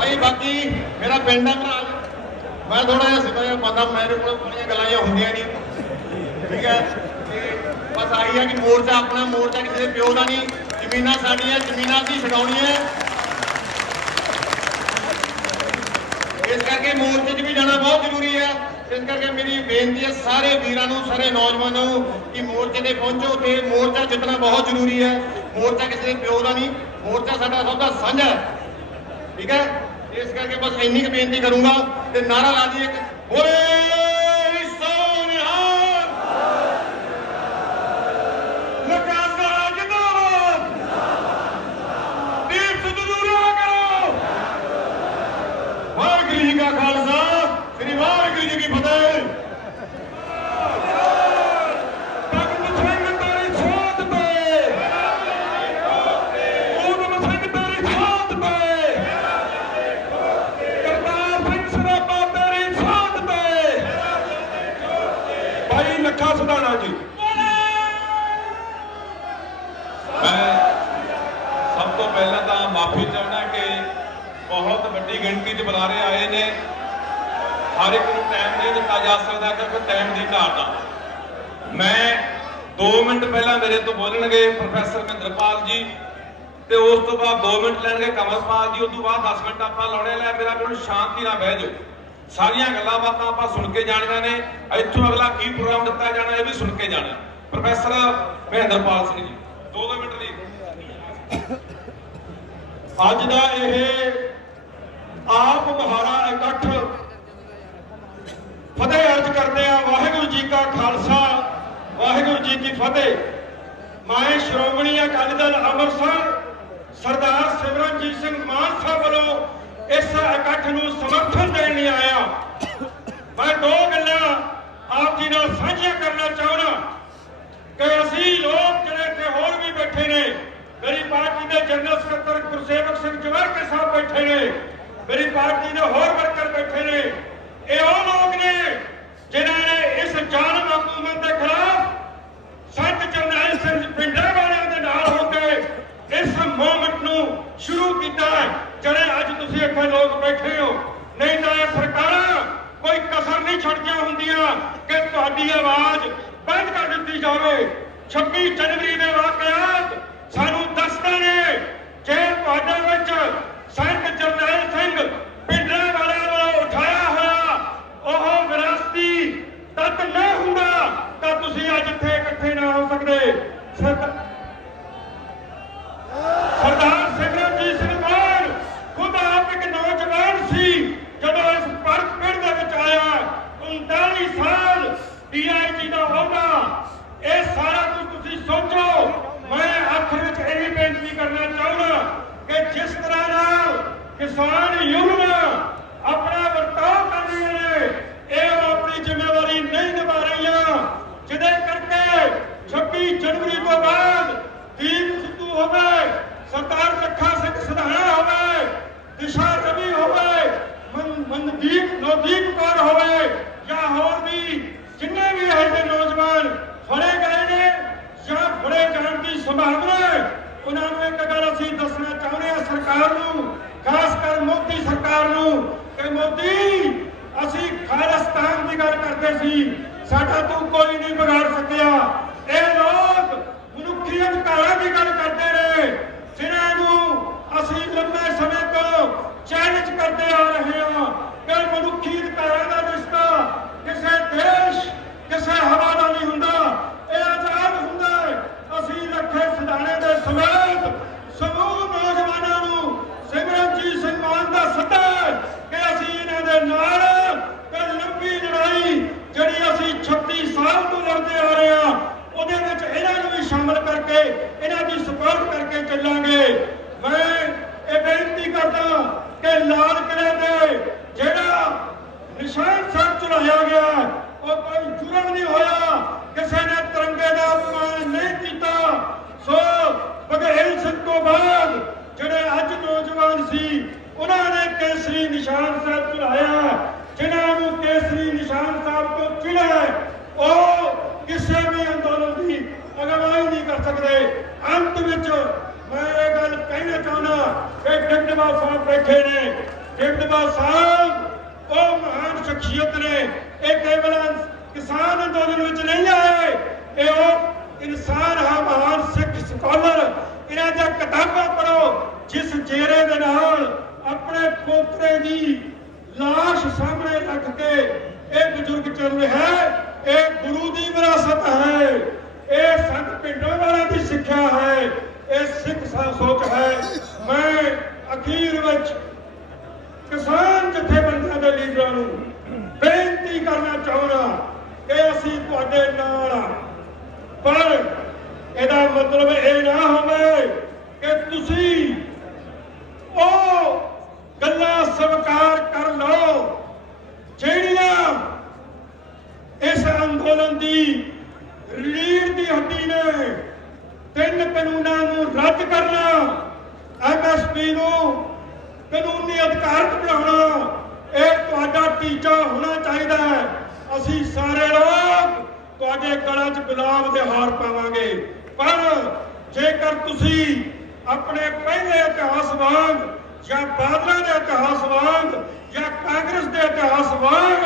भाई बाकी मेरा पिंड है भरा मैं थोड़ा जिहा सिद्धा जिहा बंदा मेरे को बड़ियां गल्लां जिहियां हुंदियां नहीं ठीक है ते बस आई है कि मोर्चा अपना मोर्चा किसी के प्यो का नहीं जमीनां साडियां जमीनां असीं छुड़ाउणियां इस करके मोर्चे 'ਚ भी जाना बहुत जरूरी है इस करके मेरी बेनती है सारे वीरां नूं सारे नौजवानों कि मोर्चे ते पहुंचो ते मोर्चा जितना बहुत जरूरी है मोर्चा किसी के प्यो का नहीं मोर्चा साडा सब दा साझा है ठीक है इस करके बस इन्नी की बेनती करूंगा ते नारा ला दिए बोले सोनिहाल लकासा जिंदाबाद दीप सतदूरा करो वाहिगुरू जी का खालसा श्री वाहिगुरू जी की फतेह ਲੱਖਾ ਸੁਧਾਣਾ ਜੀ ਮੈਂ ਸਭ ਤੋਂ ਪਹਿਲਾਂ ਤਾਂ ਮਾਫੀ ਚਾਹੁੰਦਾ ਕਿ ਬਹੁਤ ਵੱਡੀ ਗਿਣਤੀ 'ਚ ਬੁਲਾਰੇ ਆਏ ਨੇ ਹਰ ਇੱਕ ਨੂੰ ਟਾਈਮ ਨਹੀਂ ਦਿੱਤਾ ਜਾ ਸਕਦਾ ਕਿਉਂਕਿ ਟਾਈਮ ਦੀ ਘਾਟ ਆ ਮੈਂ 2 ਮਿੰਟ ਪਹਿਲਾਂ ਮੇਰੇ ਤੋਂ ਬੋਲਣਗੇ ਪ੍ਰੋਫੈਸਰ ਮਹਿੰਦਰਪਾਲ ਜੀ ਤੇ ਉਸ ਤੋਂ ਬਾਅਦ 2 ਮਿੰਟ ਲੈਣਗੇ ਕਮਲਪਾਲ ਜੀ ਉਸ ਤੋਂ ਬਾਅਦ 10 ਮਿੰਟ ਆਪਾਂ ਲਾਉਣੇ ਲੈ ਮੇਰਾ ਮੈਨੂੰ ਸ਼ਾਂਤੀ ਨਾਲ ਬਹਿ ਜਾਓ ਸਾਰੀਆਂ ਗੱਲਾਂ ਬਾਤਾਂ ਆਪਾਂ ਸੁਣ ਕੇ ਜਾਣੀਆਂ ਨੇ ਇੱਥੋਂ ਅਗਲਾ ਕੀ ਪ੍ਰੋਗਰਾਮ ਦਿੱਤਾ ਜਾਣਾ ਇਹ ਵੀ ਸੁਣ ਕੇ ਜਾਣਾ ਪ੍ਰੋਫੈਸਰ ਮਹਿੰਦਰਪਾਲ ਸਿੰਘ ਜੀ 2 ਮਿੰਟ ਲਈ ਅੱਜ ਦਾ ਇਹ ਆਪ ਮੁਹਾਰਾ ਇਕੱਠ ਫਤਿਹ ਅਰਜ਼ ਕਰਦੇ ਆ ਵਾਹਿਗੁਰੂ ਜੀ ਕਾ ਖਾਲਸਾ ਵਾਹਿਗੁਰੂ ਜੀ ਕੀ ਫਤਿਹ ਮੈਂ ਸ਼੍ਰੋਮਣੀ ਅਕਾਲੀ ਦਲ ਅੰਮ੍ਰਿਤਸਰ ਸਰਦਾਰ ਸਿਮਰਨਜੀਤ ਸਿੰਘ ਮਾਨ ਸਾਹਿਬ ਵੱਲੋਂ इस इकट्ठ नूं समर्थन देण लई आया मैं 2 गल्लां आप जी नाल साझियां करना चाहना कि असीं लोग जिहड़े इत्थे होर भी बैठे ने मेरी पार्टी के जनरल सकत्तर गुरसेवक सिंह जवारकर साहब बैठे ने मेरी पार्टी के होर वर्कर बैठे ने ये वो लोग ने जिन्हां ने इस जालिम हुकूमत के खिलाफ संत जरनैल सिंह पिंडा वालियां दे नाल हो के इस मूवमेंट नूं शुरू कीता है ਜਿਹੜੇ ਅੱਜ ਤੁਸੀਂ ਇੱਥੇ ਲੋਕ ਬੈਠੇ ਹੋ ਨਹੀਂ ਤਾਂ ਇਹ ਸਰਕਾਰਾਂ ਕੋਈ ਕਸਰ ਨਹੀਂ ਛੱਡਦੀਆਂ ਹੁੰਦੀਆਂ ਕਿ ਤੁਹਾਡੀ ਆਵਾਜ਼ ਬੰਦ ਕਰ ਦਿੱਤੀ ਜਾਵੇ 26 ਜਨਵਰੀ ਦੇ ਵਾਕਿਆਤ ਸਾਨੂੰ ਦੱਸਦੇ ਨੇ ਜੇ ਤੁਹਾਡੇ ਵਿੱਚ ਸੰਤ ਜਰਨੈਲ ਸਿੰਘ ਪਿੰਡਾਂ ਵਾਲਿਆਂ ਵੱਲੋਂ ਉਠਾਇਆ ਹੋਇਆ ਉਹ ਵਿਰਾਸਤੀ ਤੱਤ ਨਾ ਹੁੰਦਾ ਤਾਂ ਤੁਸੀਂ ਅੱਜ ਇੱਥੇ ਇਕੱਠੇ ਨਾ ਹੋ ਸਕਦੇ ਸਰਦਾਰ ਸਿਮਰਨਜੀਤ ਸਿੰਘ ਮਾਨ खुद आप एक नौजवान सी जब इस परख पिंड दे विच आया 39 साल DIG का होगा ये सारा कुछ तुसी सोचो मैं आखिर में यही बेनती करना चाहूँगा कि जिस तरह नाल किसान यूनियन अपना बर्ताव कर रही है ये अपनी जिम्मेवारी नहीं निभा रही जिदे करके 26 जनवरी तो बाद दीप सिद्धू हो गए सरदार लखा सिंह सिधाना हो गए दिशा रवि होवे मनदीप नवदीप कौर होवे या होर भी जिन्ने भी ऐसे नौजवान फड़े गए ने या फड़े जाने की संभावना है उन्होंने एक गल असीं दसना चाहते हैं सरकार नूं खासकर मोदी सरकार नूं कि मोदी असीं खालिस्तान की गल करते सी साडा तू कोई नहीं बिगाड़ सकिया ये लोग मनुखी अधिकारां की गल करते रहे जिन्हां नूं ਅਸੀਂ ਲੰਮੇ ਸਮੇਂ ਤੋਂ ਚੈਲੰਜ ਕਰਦੇ ਆ ਰਹੇ ਹਾਂ ਕਿ ਮਨੁੱਖੀ ਅਧਿਕਾਰਾਂ ਦਾ ਰਿਸ਼ਤਾ ਕਿਸੇ ਦੇਸ਼ ਕਿਸੇ ਹਵਾ ਦਾ ਨਹੀਂ ਹੁੰਦਾ ਇਹ ਆਜ਼ਾਦ ਹੁੰਦਾ ਅਸੀਂ ਲੱਖੇ ਸਿਧਾਣੇ ਦੇ ਸਮੇਤ ਸਮੂਹ ਨੌਜਵਾਨਾਂ ਨੂੰ ਸਿਮਰਨਜੀਤ ਸਿੰਘ ਮਾਨ ਦਾ ਸੱਦਾ ਕਿ ਅਸੀਂ ਇਹਨਾਂ ਦੇ ਨਾਲ ਤੇ ਲੰਬੀ ਲੜਾਈ ਜਿਹੜੀ ਅਸੀਂ 36 ਸਾਲ ਤੋਂ ਲੜਦੇ ਆ ਰਹੇ ਹਾਂ ਉਹਦੇ ਵਿੱਚ ਇਹਨਾਂ ਨੂੰ ਵੀ ਸ਼ਾਮਲ ਕਰਕੇ ਇਹਨਾਂ ਦੀ ਸਪੋਰਟ ਕਰਕੇ ਚੱਲਾਂਗੇ मैं ये बेनती करता कि लाल किले दे जेड़ा निशान साहब चढ़ाया गया वो कोई जुर्म नहीं होया किसी ने तिरंगे का अपमान नहीं किया सो बघेल सिंह तो बाद जेड़े अज नौजवान सी उन्होंने केसरी निशान साहब चढ़ाया जिन्होंने केसरी निशान साहब को चिड़ा वो किसी भी अंदोलन की अगवाई नहीं कर सकते अंत में मैं ये गल कहना चाहना कि डंडवा साहब बैठे ने ਡਿਪਟੀ ਸਾਹਿਬ ਉਹ ਮਹਾਨ ਸ਼ਖਸੀਅਤ ਨੇ। ਇਹ ਕੇਵਲ ਕਿਸਾਨ ਅੰਦੋਲਨ ਵਿੱਚ ਨਹੀਂ ਆਏ, ਇਹ ਉਹ ਇਨਸਾਨ ਹੈ, ਮਹਾਨ ਸਿੱਖ ਸਕਾਲਰ। ਇਹਨਾਂ ਦੀਆਂ ਕਿਤਾਬਾਂ ਪੜ੍ਹੋ ਜਿਸ ਜੇਰੇ ਦੇ ਨਾਲ ਆਪਣੇ ਪੋਤਰੇ ਦੀ ਲਾਸ਼ ਸਾਹਮਣੇ ਰੱਖ ਕੇ ਇਹ ਬਜ਼ੁਰਗ ਚੱਲ ਰਿਹਾ ਹੈ। ਇਹ ਗੁਰੂ ਦੀ ਵਿਰਾਸਤ ਹੈ, ਇਹ ਸੰਤ ਪਿੰਡੋਂ ਵਾਲਿਆਂ ਦੀ ਸਿੱਖਿਆ ਹੈ, ਇਹ ਸਿੱਖ ਸੋਚ ਹੈ। ਮੈਂ ਅਖੀਰ ਵਿੱਚ ਕਿਸਾਨ ਜਥੇਬੰਦੀਆਂ ਦੇ ਲੀਡਰਾਂ ਨੂੰ ਬੇਨਤੀ ਕਰਨਾ ਚਾਹੁੰਦਾ ਕਿ ਅਸੀਂ ਤੁਹਾਡੇ ਨਾਲ ਹਾਂ, ਪਰ ਇਹਦਾ ਮਤਲਬ ਇਹ ਨਾ ਹੋਵੇ ਕਿ ਤੁਸੀਂ ਉਹ ਗੱਲਾਂ ਸਵੀਕਾਰ ਕਰ ਲਓ ਜਿਹੜੀਆਂ ਇਸ ਅੰਦੋਲਨ ਦੀ ਰੀੜ੍ਹ ਦੀ ਹੱਡੀ ਨੇ। 3 ਕਾਨੂੰਨਾਂ ਨੂੰ ਰੱਦ ਕਰਨਾ, MSP ਨੂੰ ਕਾਨੂੰਨੀ ਅਧਿਕਾਰਤ ਬਣਾਉਣਾ, ਇਹ ਤੁਹਾਡਾ ਟੀਚਾ ਹੋਣਾ ਚਾਹੀਦਾ ਹੈ। ਅਸੀਂ ਸਾਰੇ ਲੋਕ ਤੁਹਾਡੇ ਗਲਾਂ 'ਚ ਗੁਲਾਬ ਦੇ ਹਾਰ ਪਾਵਾਂਗੇ, ਪਰ ਜੇਕਰ ਤੁਸੀਂ ਆਪਣੇ ਪਹਿਲੇ ਇਤਿਹਾਸ ਵਾਂਗ ਜਾਂ ਬਾਦਲਾਂ ਦੇ ਇਤਿਹਾਸ ਵਾਂਗ ਜਾਂ ਕਾਂਗਰਸ ਦੇ ਇਤਿਹਾਸ ਵਾਂਗ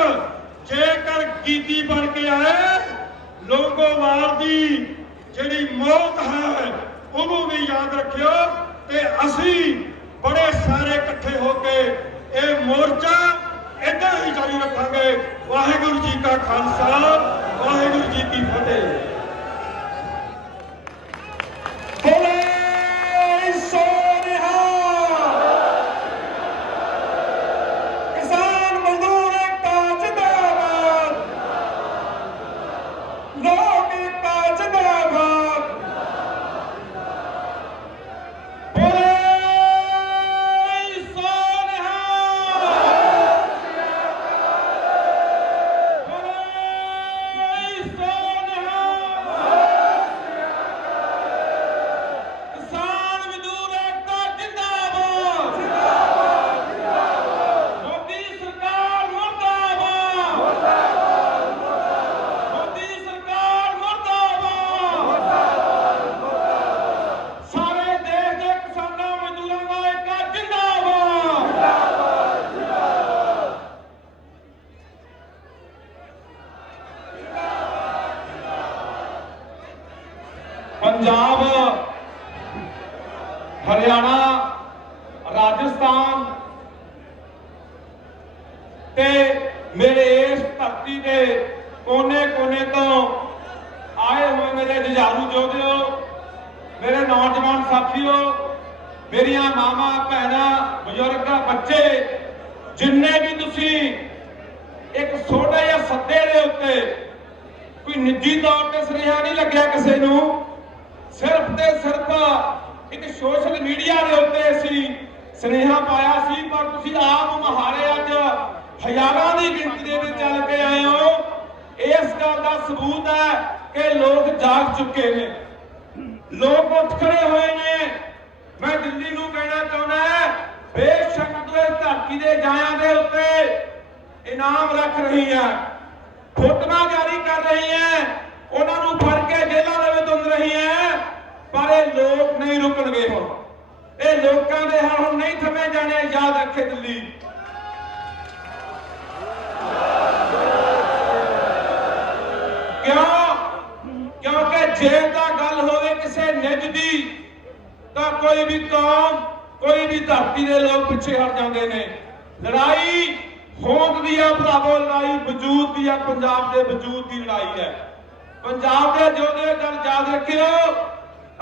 ਜੇਕਰ ਗੀਤੀ ਬਣ ਕੇ ਆਏ, ਲੋਗੋਵਾਲ ਦੀ ਜਿਹੜੀ ਮੌਤ ਹੈ ਉਹਨੂੰ ਵੀ ਯਾਦ ਰੱਖਿਓ। ਤੇ ਅਸੀਂ ਬੜੇ ਸਾਰੇ ਇਕੱਠੇ ਹੋ ਕੇ ਇਹ ਮੋਰਚਾ ਏਦਾਂ ਹੀ ਜਾਰੀ ਰੱਖਾਂਗੇ। ਵਾਹਿਗੁਰੂ ਜੀ ਕਾ ਖਾਲਸਾ, ਵਾਹਿਗੁਰੂ ਜੀ ਕੀ ਫਤਿਹ। ਬੋਲੇ ਸੋ ਨਿਹਾਲ। ਕਿਸਾਨ ਮਜ਼ਦੂਰ ਏਕਤਾ ਜ਼ਿੰਦਾਬਾਦ, ਲੋਕ ਏਕਤਾ ਜ਼ਿੰਦਾਬਾਦ। ਬੋਲੇ ਸੋ ਨਿਹਾਲ, ਬੋਲੇ ਸੋ ਨਿਹਾਲ। ਕਿਸਾਨ ਮਜ਼ਦੂਰ ਏਕਤਾ ਜ਼ਿੰਦਾਬਾਦ, ਮੋਦੀ ਸਰਕਾਰ ਮੁਰਦਾਬਾਦ, ਮੋਦੀ ਸਰਕਾਰ ਮੁਰਦਾਬਾਦ। ਸਾਰੇ ਦੇਸ਼ ਦੇ ਕਿਸਾਨਾਂ ਮਜ਼ਦੂਰਾਂ ਦਾ ਏਕਤਾ ਜ਼ਿੰਦਾਬਾਦ। ਪੰਜਾਬ, ਹਰਿਆਣਾ, ਰਾਜਸਥਾਨ ਤੇ ਮੇਰੇ ਇਸ ਧਰਤੀ ਦੇ ਕੋਨੇ-ਕੋਨੇ ਤੋਂ ਆਏ ਹੋਏ ਮੇਰੇ ਜੁਝਾਰੂ ਯੋਧਿਓ, ਮੇਰੇ ਨੌਜਵਾਨ ਸਾਥੀਓ, ਮੇਰੀਆਂ ਮਾਵਾਂ, ਭੈਣਾਂ, ਬਜ਼ੁਰਗ, ਬੱਚੇ, ਜਿੰਨੇ ਵੀ ਤੁਸੀਂ ਇੱਕ ਛੋਟੇ ਜਿਹੇ ਸੱਦੇ ਦੇ ਉੱਤੇ ਕੋਈ ਨਿੱਜੀ ਤੌਰ ਤੇ ਸੁਨੇਹਾ ਨਹੀਂ ਲੱਗਿਆ ਕਿਸੇ ਨੂੰ, ਸਿਰਫ ਤੇ ਸਿਰਫ ਇੱਕ ਸੋਸ਼ਲ ਮੀਡੀਆ ਦੇ ਉੱਤੇ ਅਸੀਂ ਸੁਨੇਹਾ ਪਾਇਆ ਸੀ, ਪਰ ਤੁਸੀਂ ਆਪ ਮੁਹਾਰੇ ਅੱਜ ਹਜ਼ਾਰਾਂ ਦੀ ਗਿਣਤੀ ਦੇ ਵਿੱਚ ਚੱਲ ਕੇ ਆਏ ਹੋ। ਇਸ ਗੱਲ ਦਾ ਸਬੂਤ ਹੈ ਕਿ ਲੋਕ ਜਾਗ ਚੁੱਕੇ ਨੇ, ਲੋਕ ਉੱਠ ਖੜੇ ਹੋਏ ਨੇ। ਮੈਂ ਦਿੱਲੀ ਨੂੰ ਕਹਿਣਾ ਚਾਹੁੰਦਾ, ਬੇਸ਼ੱਕ ਤੂੰ ਇਸ ਧਰਤੀ ਦੇ ਜਾਇਆਂ ਦੇ ਉੱਤੇ ਇਨਾਮ ਰੱਖ ਰਹੀ ਹੈ, ਫੋਟੋਆਂ ਜਾਰੀ ਕਰ ਰਹੀ ਹੈ, ਉਹਨਾਂ ਨੂੰ ਫੜ ਕੇ ਜੇਲ੍ਹਾਂ ਦੇ ਵਿੱਚ ਤੁੰਨ ਰਹੀ ਹੈ, ਪਰ ਇਹ ਲੋਕ ਨਹੀਂ ਰੁਕਣਗੇ। ਹੁਣ ਇਹ ਲੋਕਾਂ ਦੇ ਹਾਲ ਹੁਣ ਨਹੀਂ ਥੰਮੇ ਜਾਣੇ, ਯਾਦ ਰੱਖੇ ਦਿੱਲੀ। ਕਿਉਂਕਿ ਜੇ ਤਾਂ ਗੱਲ ਹੋਵੇ ਕਿਸੇ ਨਿੱਜ ਦੀ ਤਾਂ ਕੋਈ ਵੀ ਕੌਮ, ਕੋਈ ਵੀ ਧਰਤੀ ਦੇ ਲੋਕ ਪਿੱਛੇ ਹਟ ਜਾਂਦੇ ਨੇ। ਲੜਾਈ ਹੋਂਦ ਦੀ ਆ ਭਰਾਵੋ, ਲੜਾਈ ਵਜੂਦ ਦੀ ਆ, ਪੰਜਾਬ ਦੇ ਵਜੂਦ ਦੀ ਲੜਾਈ ਹੈ। ਪੰਜਾਬ ਦੇ ਯੋਧੇ ਗੱਲ ਯਾਦ ਰੱਖਿਓ,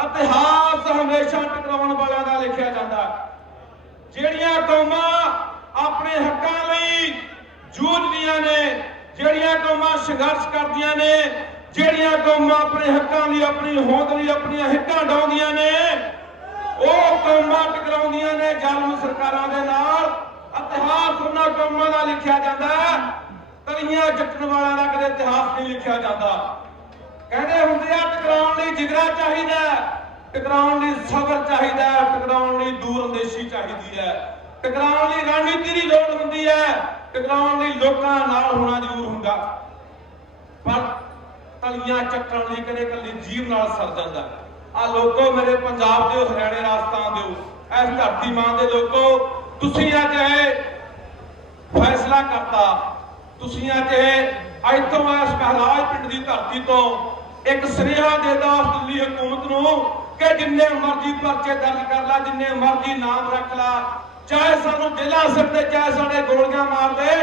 ਇਤਿਹਾਸ ਹਮੇਸ਼ਾ ਟਕਰਾਉਣ ਵਾਲਿਆਂ ਦਾ ਲਿਖਿਆ ਜਾਂਦਾ। ਜਿਹੜੀਆਂ ਕੌਮਾਂ ਆਪਣੇ ਹੱਕਾਂ ਲਈ ਜੂਝਦੀਆਂ ਨੇ, ਜਿਹੜੀਆਂ ਕੌਮਾਂ ਸੰਘਰਸ਼ ਕਰਦੀਆਂ ਨੇ, ਜਿਹੜੀਆਂ ਕੌਮਾਂ ਆਪਣੇ ਹੱਕਾਂ ਲਈ, ਆਪਣੀ ਹੋਂਦ ਲਈ ਆਪਣੀਆਂ ਹਿੱਕਾਂ ਡਾਉਂਦੀਆਂ ਨੇ, ਉਹ ਕੌਮਾਂ ਟਕਰਾਉਂਦੀਆਂ ਨੇ ਜ਼ਾਲਮ ਸਰਕਾਰਾਂ ਦੇ ਨਾਲ। ਇਤਿਹਾਸ ਉਹਨਾਂ ਕੌਮਾਂ ਦਾ ਲਿਖਿਆ ਜਾਂਦਾ, ਤਲੀਆਂ ਜੱਟਣ ਵਾਲਿਆਂ ਦਾ ਕਦੇ ਇਤਿਹਾਸ ਨਹੀਂ ਲਿਖਿਆ ਜਾਂਦਾ। ਕਹਿੰਦੇ ਹੁੰਦੇ ਆ ਟਕਰਾਉਣ ਲਈ ਜਿਗਰਾ ਚਾਹੀਦਾ, ਟਕਰਾਉਣ ਲਈ ਸਬਰ ਚਾਹੀਦਾ, ਟਕਰਾਉਣ ਲਈ ਦੂਰਅੰਦੇਸ਼ੀ ਚਾਹੀਦੀ ਹੈ, ਟਕਰਾਉਣ ਲਈ ਰਣਨੀਤੀ ਦੀ ਲੋੜ ਹੁੰਦੀ ਹੈ, ਟਕਰਾਉਣ ਲਈ ਲੋਕਾਂ ਨਾਲ ਹੋਣਾ ਜ਼ਰੂਰ ਹੁੰਦਾ। ਪਰ ਤਲੀਆਂ ਚੱਕਣ ਲਈ ਕਦੇ ਕੱਲੀ ਜੀਵ ਨਾਲ ਸਰ ਜਾਂਦਾ। ਆ ਲੋਕੋ, ਮੇਰੇ ਪੰਜਾਬ ਦੇ, ਹਰਿਆਣੇ, ਰਾਜਸਥਾਨ ਦੇ, ਇਸ ਧਰਤੀ ਮਾਂ ਦੇ ਲੋਕੋ, ਤੁਸੀਂ ਅੱਜ फैसला करता। तुसीं अज अज तो इस महराज पिंड की धरती तो एक सुनेहा दे दो दिल्ली हुकूमत नूं कि जिन्ने मर्जी परचे दर्ज कर ला, जिन्ने मर्जी नाम रख ला, चाहे सानू जेलां सट्टे, चाहे साडे गोलियां मार दे,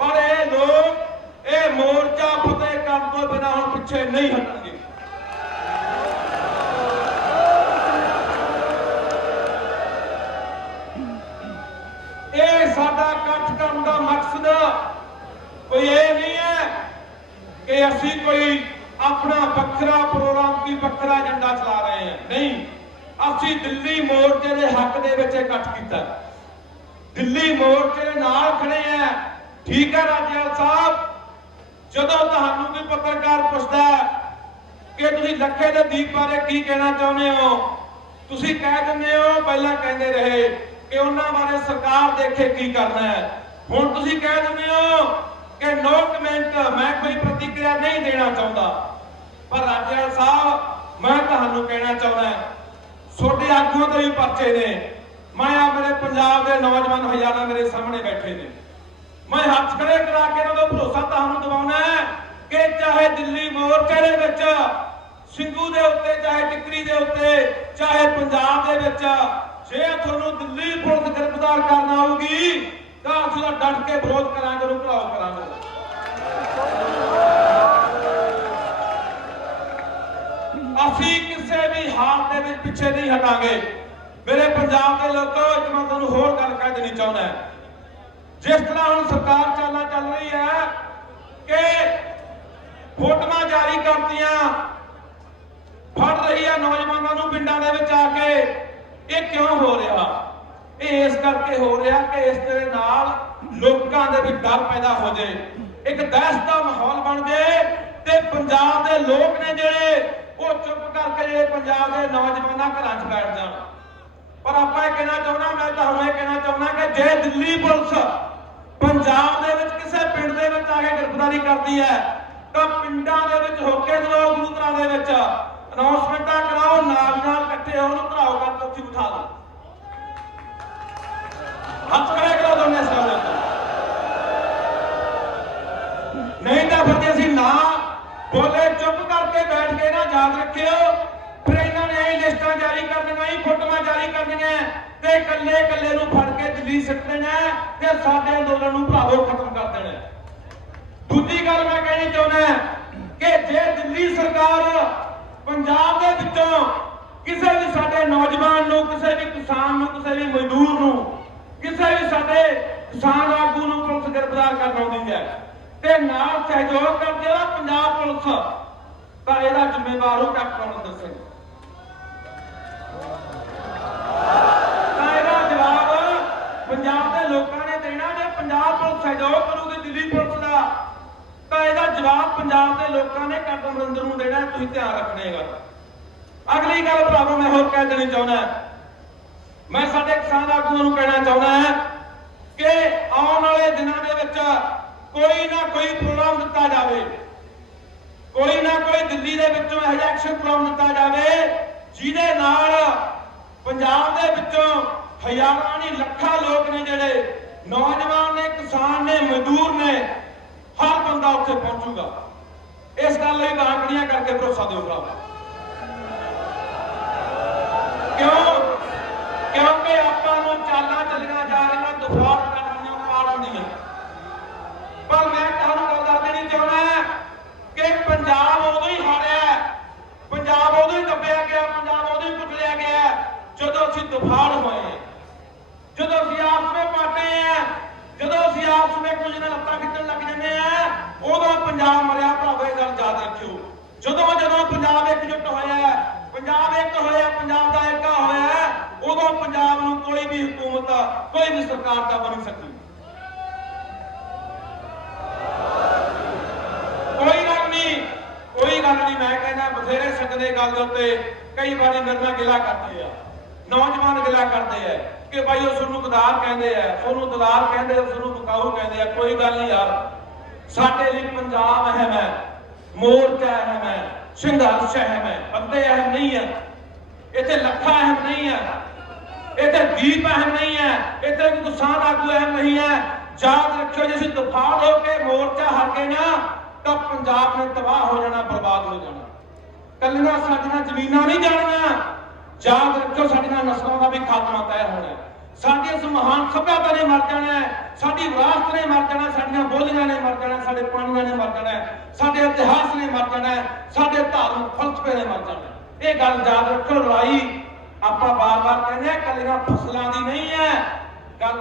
पर ये लोग ये मोर्चा फतेह करन तो बिना हुण पिछे नहीं हटणगे। ये साडा इकट्ठ करन दा मकसद कोई ये नहीं है कि असीं कोई अपना बखरा प्रोग्राम की बखरा एजेंडा चला रहे हैं, नहीं। असीं दिल्ली मोर्चे के हक दे विच इकट्ठ कीता, दिल्ली मोर्चे दे नाल खड़े हैं। ठीक है राजेवाल साहब, जदों तुहानूं कोई पत्रकार पुछदा कि तुसीं लखे दे दीप बारे की कहना चाहुंदे हो, तुसीं कह दिंदे हो पहलां कहंदे रहे कि उन्हां बारे सरकार देखे की करना है, हुण तुसीं कह दिंदे हो कि नो कमेंट, मैं कोई प्रतिक्रिया नहीं देना चाहता। पर राजेवाल साहब मैं तुहानूं कहना चाहुंदा छोटे आगुआं दे भी परचे ने, मैं आ मेरे पंजाब के नौजवान हजारां मेरे सामने बैठे ने, मैं हाथ खड़े करा के इन्हां दा भरोसा तुहानूं दिवाउणा है कि चाहे दिल्ली मोर्चे दे विच ਸਿੰਘੂ ਦੇ ਉੱਤੇ, चाहे टिकरी दे उत्ते, चाहे पंजाब दे विच जे तुहानूं दिल्ली पुलिस गिरफ्तार करना आऊगी तां असीं तां डट के विरोध करांगे, ਉਹਨੂੰ ਘਰਾਓ करांगे। असीं किसी भी हाल दे विच पिछे नहीं हटांगे। मेरे पंजाब के लोगों, एक मैं तुहानूं होर गल कह देनी चाहुंदा, जिस तरह हुण सरकार चल रही है कि फोटोआं जारी करतियां, फड़ रही है नौजवानों नूं पिंडां दे विच आके, ये क्यों हो रहा? ये इस करके हो रहा कि इस दे नाल लोकां दे विच डर पैदा हो जाए, एक दहशत दा माहौल बन जाए ते पंजाब दे लोग ने जिहड़े वो चुप करके जिहड़े पंजाब दे नौजवानां घरां 'च बैठ जाण। पर आपां इह कहना चाहुंदा, मैं तुहानूं इह कहना चाहुंदा कि जे दिल्ली पुलिस पंजाब दे विच किसी पिंड दे विच आ के गिरफ्तारी करदी है तां पिंडां दे विच हो के दो गुरु घरां दे विच अनाउंसमेंटां कराओ, नाल इकट्ठे हो, घराओ करके उत्थे बिठा दो, हथ खड़े करो दोनों साल। नहीं तो फिर जे असीं ना बोले चुप करके बैठ के ना, याद रखियो फिर इन्हां ने यही लिस्टां जारी कर देना, फोटोआं जारी कर देना ते कल्ले कल्ले नूं फड़ के दिल्ली सट देना ते साडे अंदोलन नूं भरावो खत्म कर देना। दूजी गल मैं कहनी चाहुंदा कि जे दिल्ली सरकार पंजाब दे विचों किसी भी साडे नौजवान नूं, किसी भी किसान नूं, किसी भी मजदूर नूं, किसी भी साडे किसान आगू नूं पुलिस गिरफ्तार करना आउंदी है ते नाल सहयोग करदे आ पंजाब पुलिस, तां इहदा जिम्मेवार हो कैप्टन अमरिंदर सिंह। तां इहदा जवाब पंजाब दे लोकां ने देना। जे पंजाब पुलिस सहयोग करूगी दिल्ली पुलिस दा तां इहदा जवाब पंजाब दे लोकां ने कैप्टन अमरिंदर नूं देना। तुसीं ध्यान रखणेगा। अगली गल भरावो मैं होर कह देनी चाहुंदा, मैं साडे किसान आगूआं नूं कहना चाहुंदा कि आउण वाले दिनां दे विच कोई ना कोई प्रोग्राम दिता जाए, कोई ना कोई दिल्ली दे विचों इहो जिहा एक्शन प्रोग्राम दिता जाए जिहदे नाल पंजाब दे विचों हज़ारां नहीं लखां लोग ने जिहड़े नौजवान ने, किसान ने, मजदूर ने, हर बंदा उत्थे पहुंचूगा। इस गल लई आंकड़ियां करके भरोसा दिओ भरावा। क्यों? क्योंकि आपां नूं चालां चलियां जा रहीआं डिफॉल्ट करनियां पाड़न दीआं। पर मैं तुहानूं गल दस देनी चाहुंदा कि पंजाब उदों ही हारिआ, पंजाब उदों ही दबिआ गया, पंजाब उदों ही कुचलिआ गया जदों असीं डिफॉल्ट होए, जदों असीं आपस में पाटे हैं, जदों असीं आपस में कुछ ना लत्तां खिੱਚਣ लग जंदे हैं, उदों पंजाब मरिआ। भरावो इह गल याद रखिओ, जदों पंजाब एकजुट होया, पंजाब एक होया, पंजाब दा एका होया, उदों पंजाब नूं कोई भी हुकूमत, कोई भी सरकार दा बन सकदी। कोई गल नहीं, मैं कहना बथेरे सजने गल दे उत्ते कई बारी मेरे नाल गिला करते हैं, नौजवान गिला करते हैं कि भाई वो सोनू गदार कहते हैं, सोनू दलाल कहते हैं, सोनू बकाऊ कहते हैं। कोई गल नहीं यार, साडे लई पंजाब अहम है, मोर्चा अहम है, संघर्ष अहम है, बंदे अहम नहीं है, इत्थे लखा अहम नहीं है, इतने दीप अहम नहीं है, इतने किसान आगू अहम नहीं है। याद रखियो जे असीं दफाड़ होके मोर्चा हार गए ना तो पंजाब ने तबाह हो जाना, बर्बाद हो जाना। कलियां साडियां जमीनां नहीं जाणियां, याद रखियो साडियां नस्लों का भी खात्मा तय होना है। साडी इस महान सभ्यता ने मर जाना है, साडी विरासत ने मर जाना, साडियां बोलियां ने मर जाना, साडे पाणियां ने मर जाना, साडे इतिहास ने मर जाना, साडे धार्मिक फलसफे ने मर जाना। ये गल याद रखो। लड़ाई आपां बार-बार कहने कलियां फसलां दी नहीं है, गल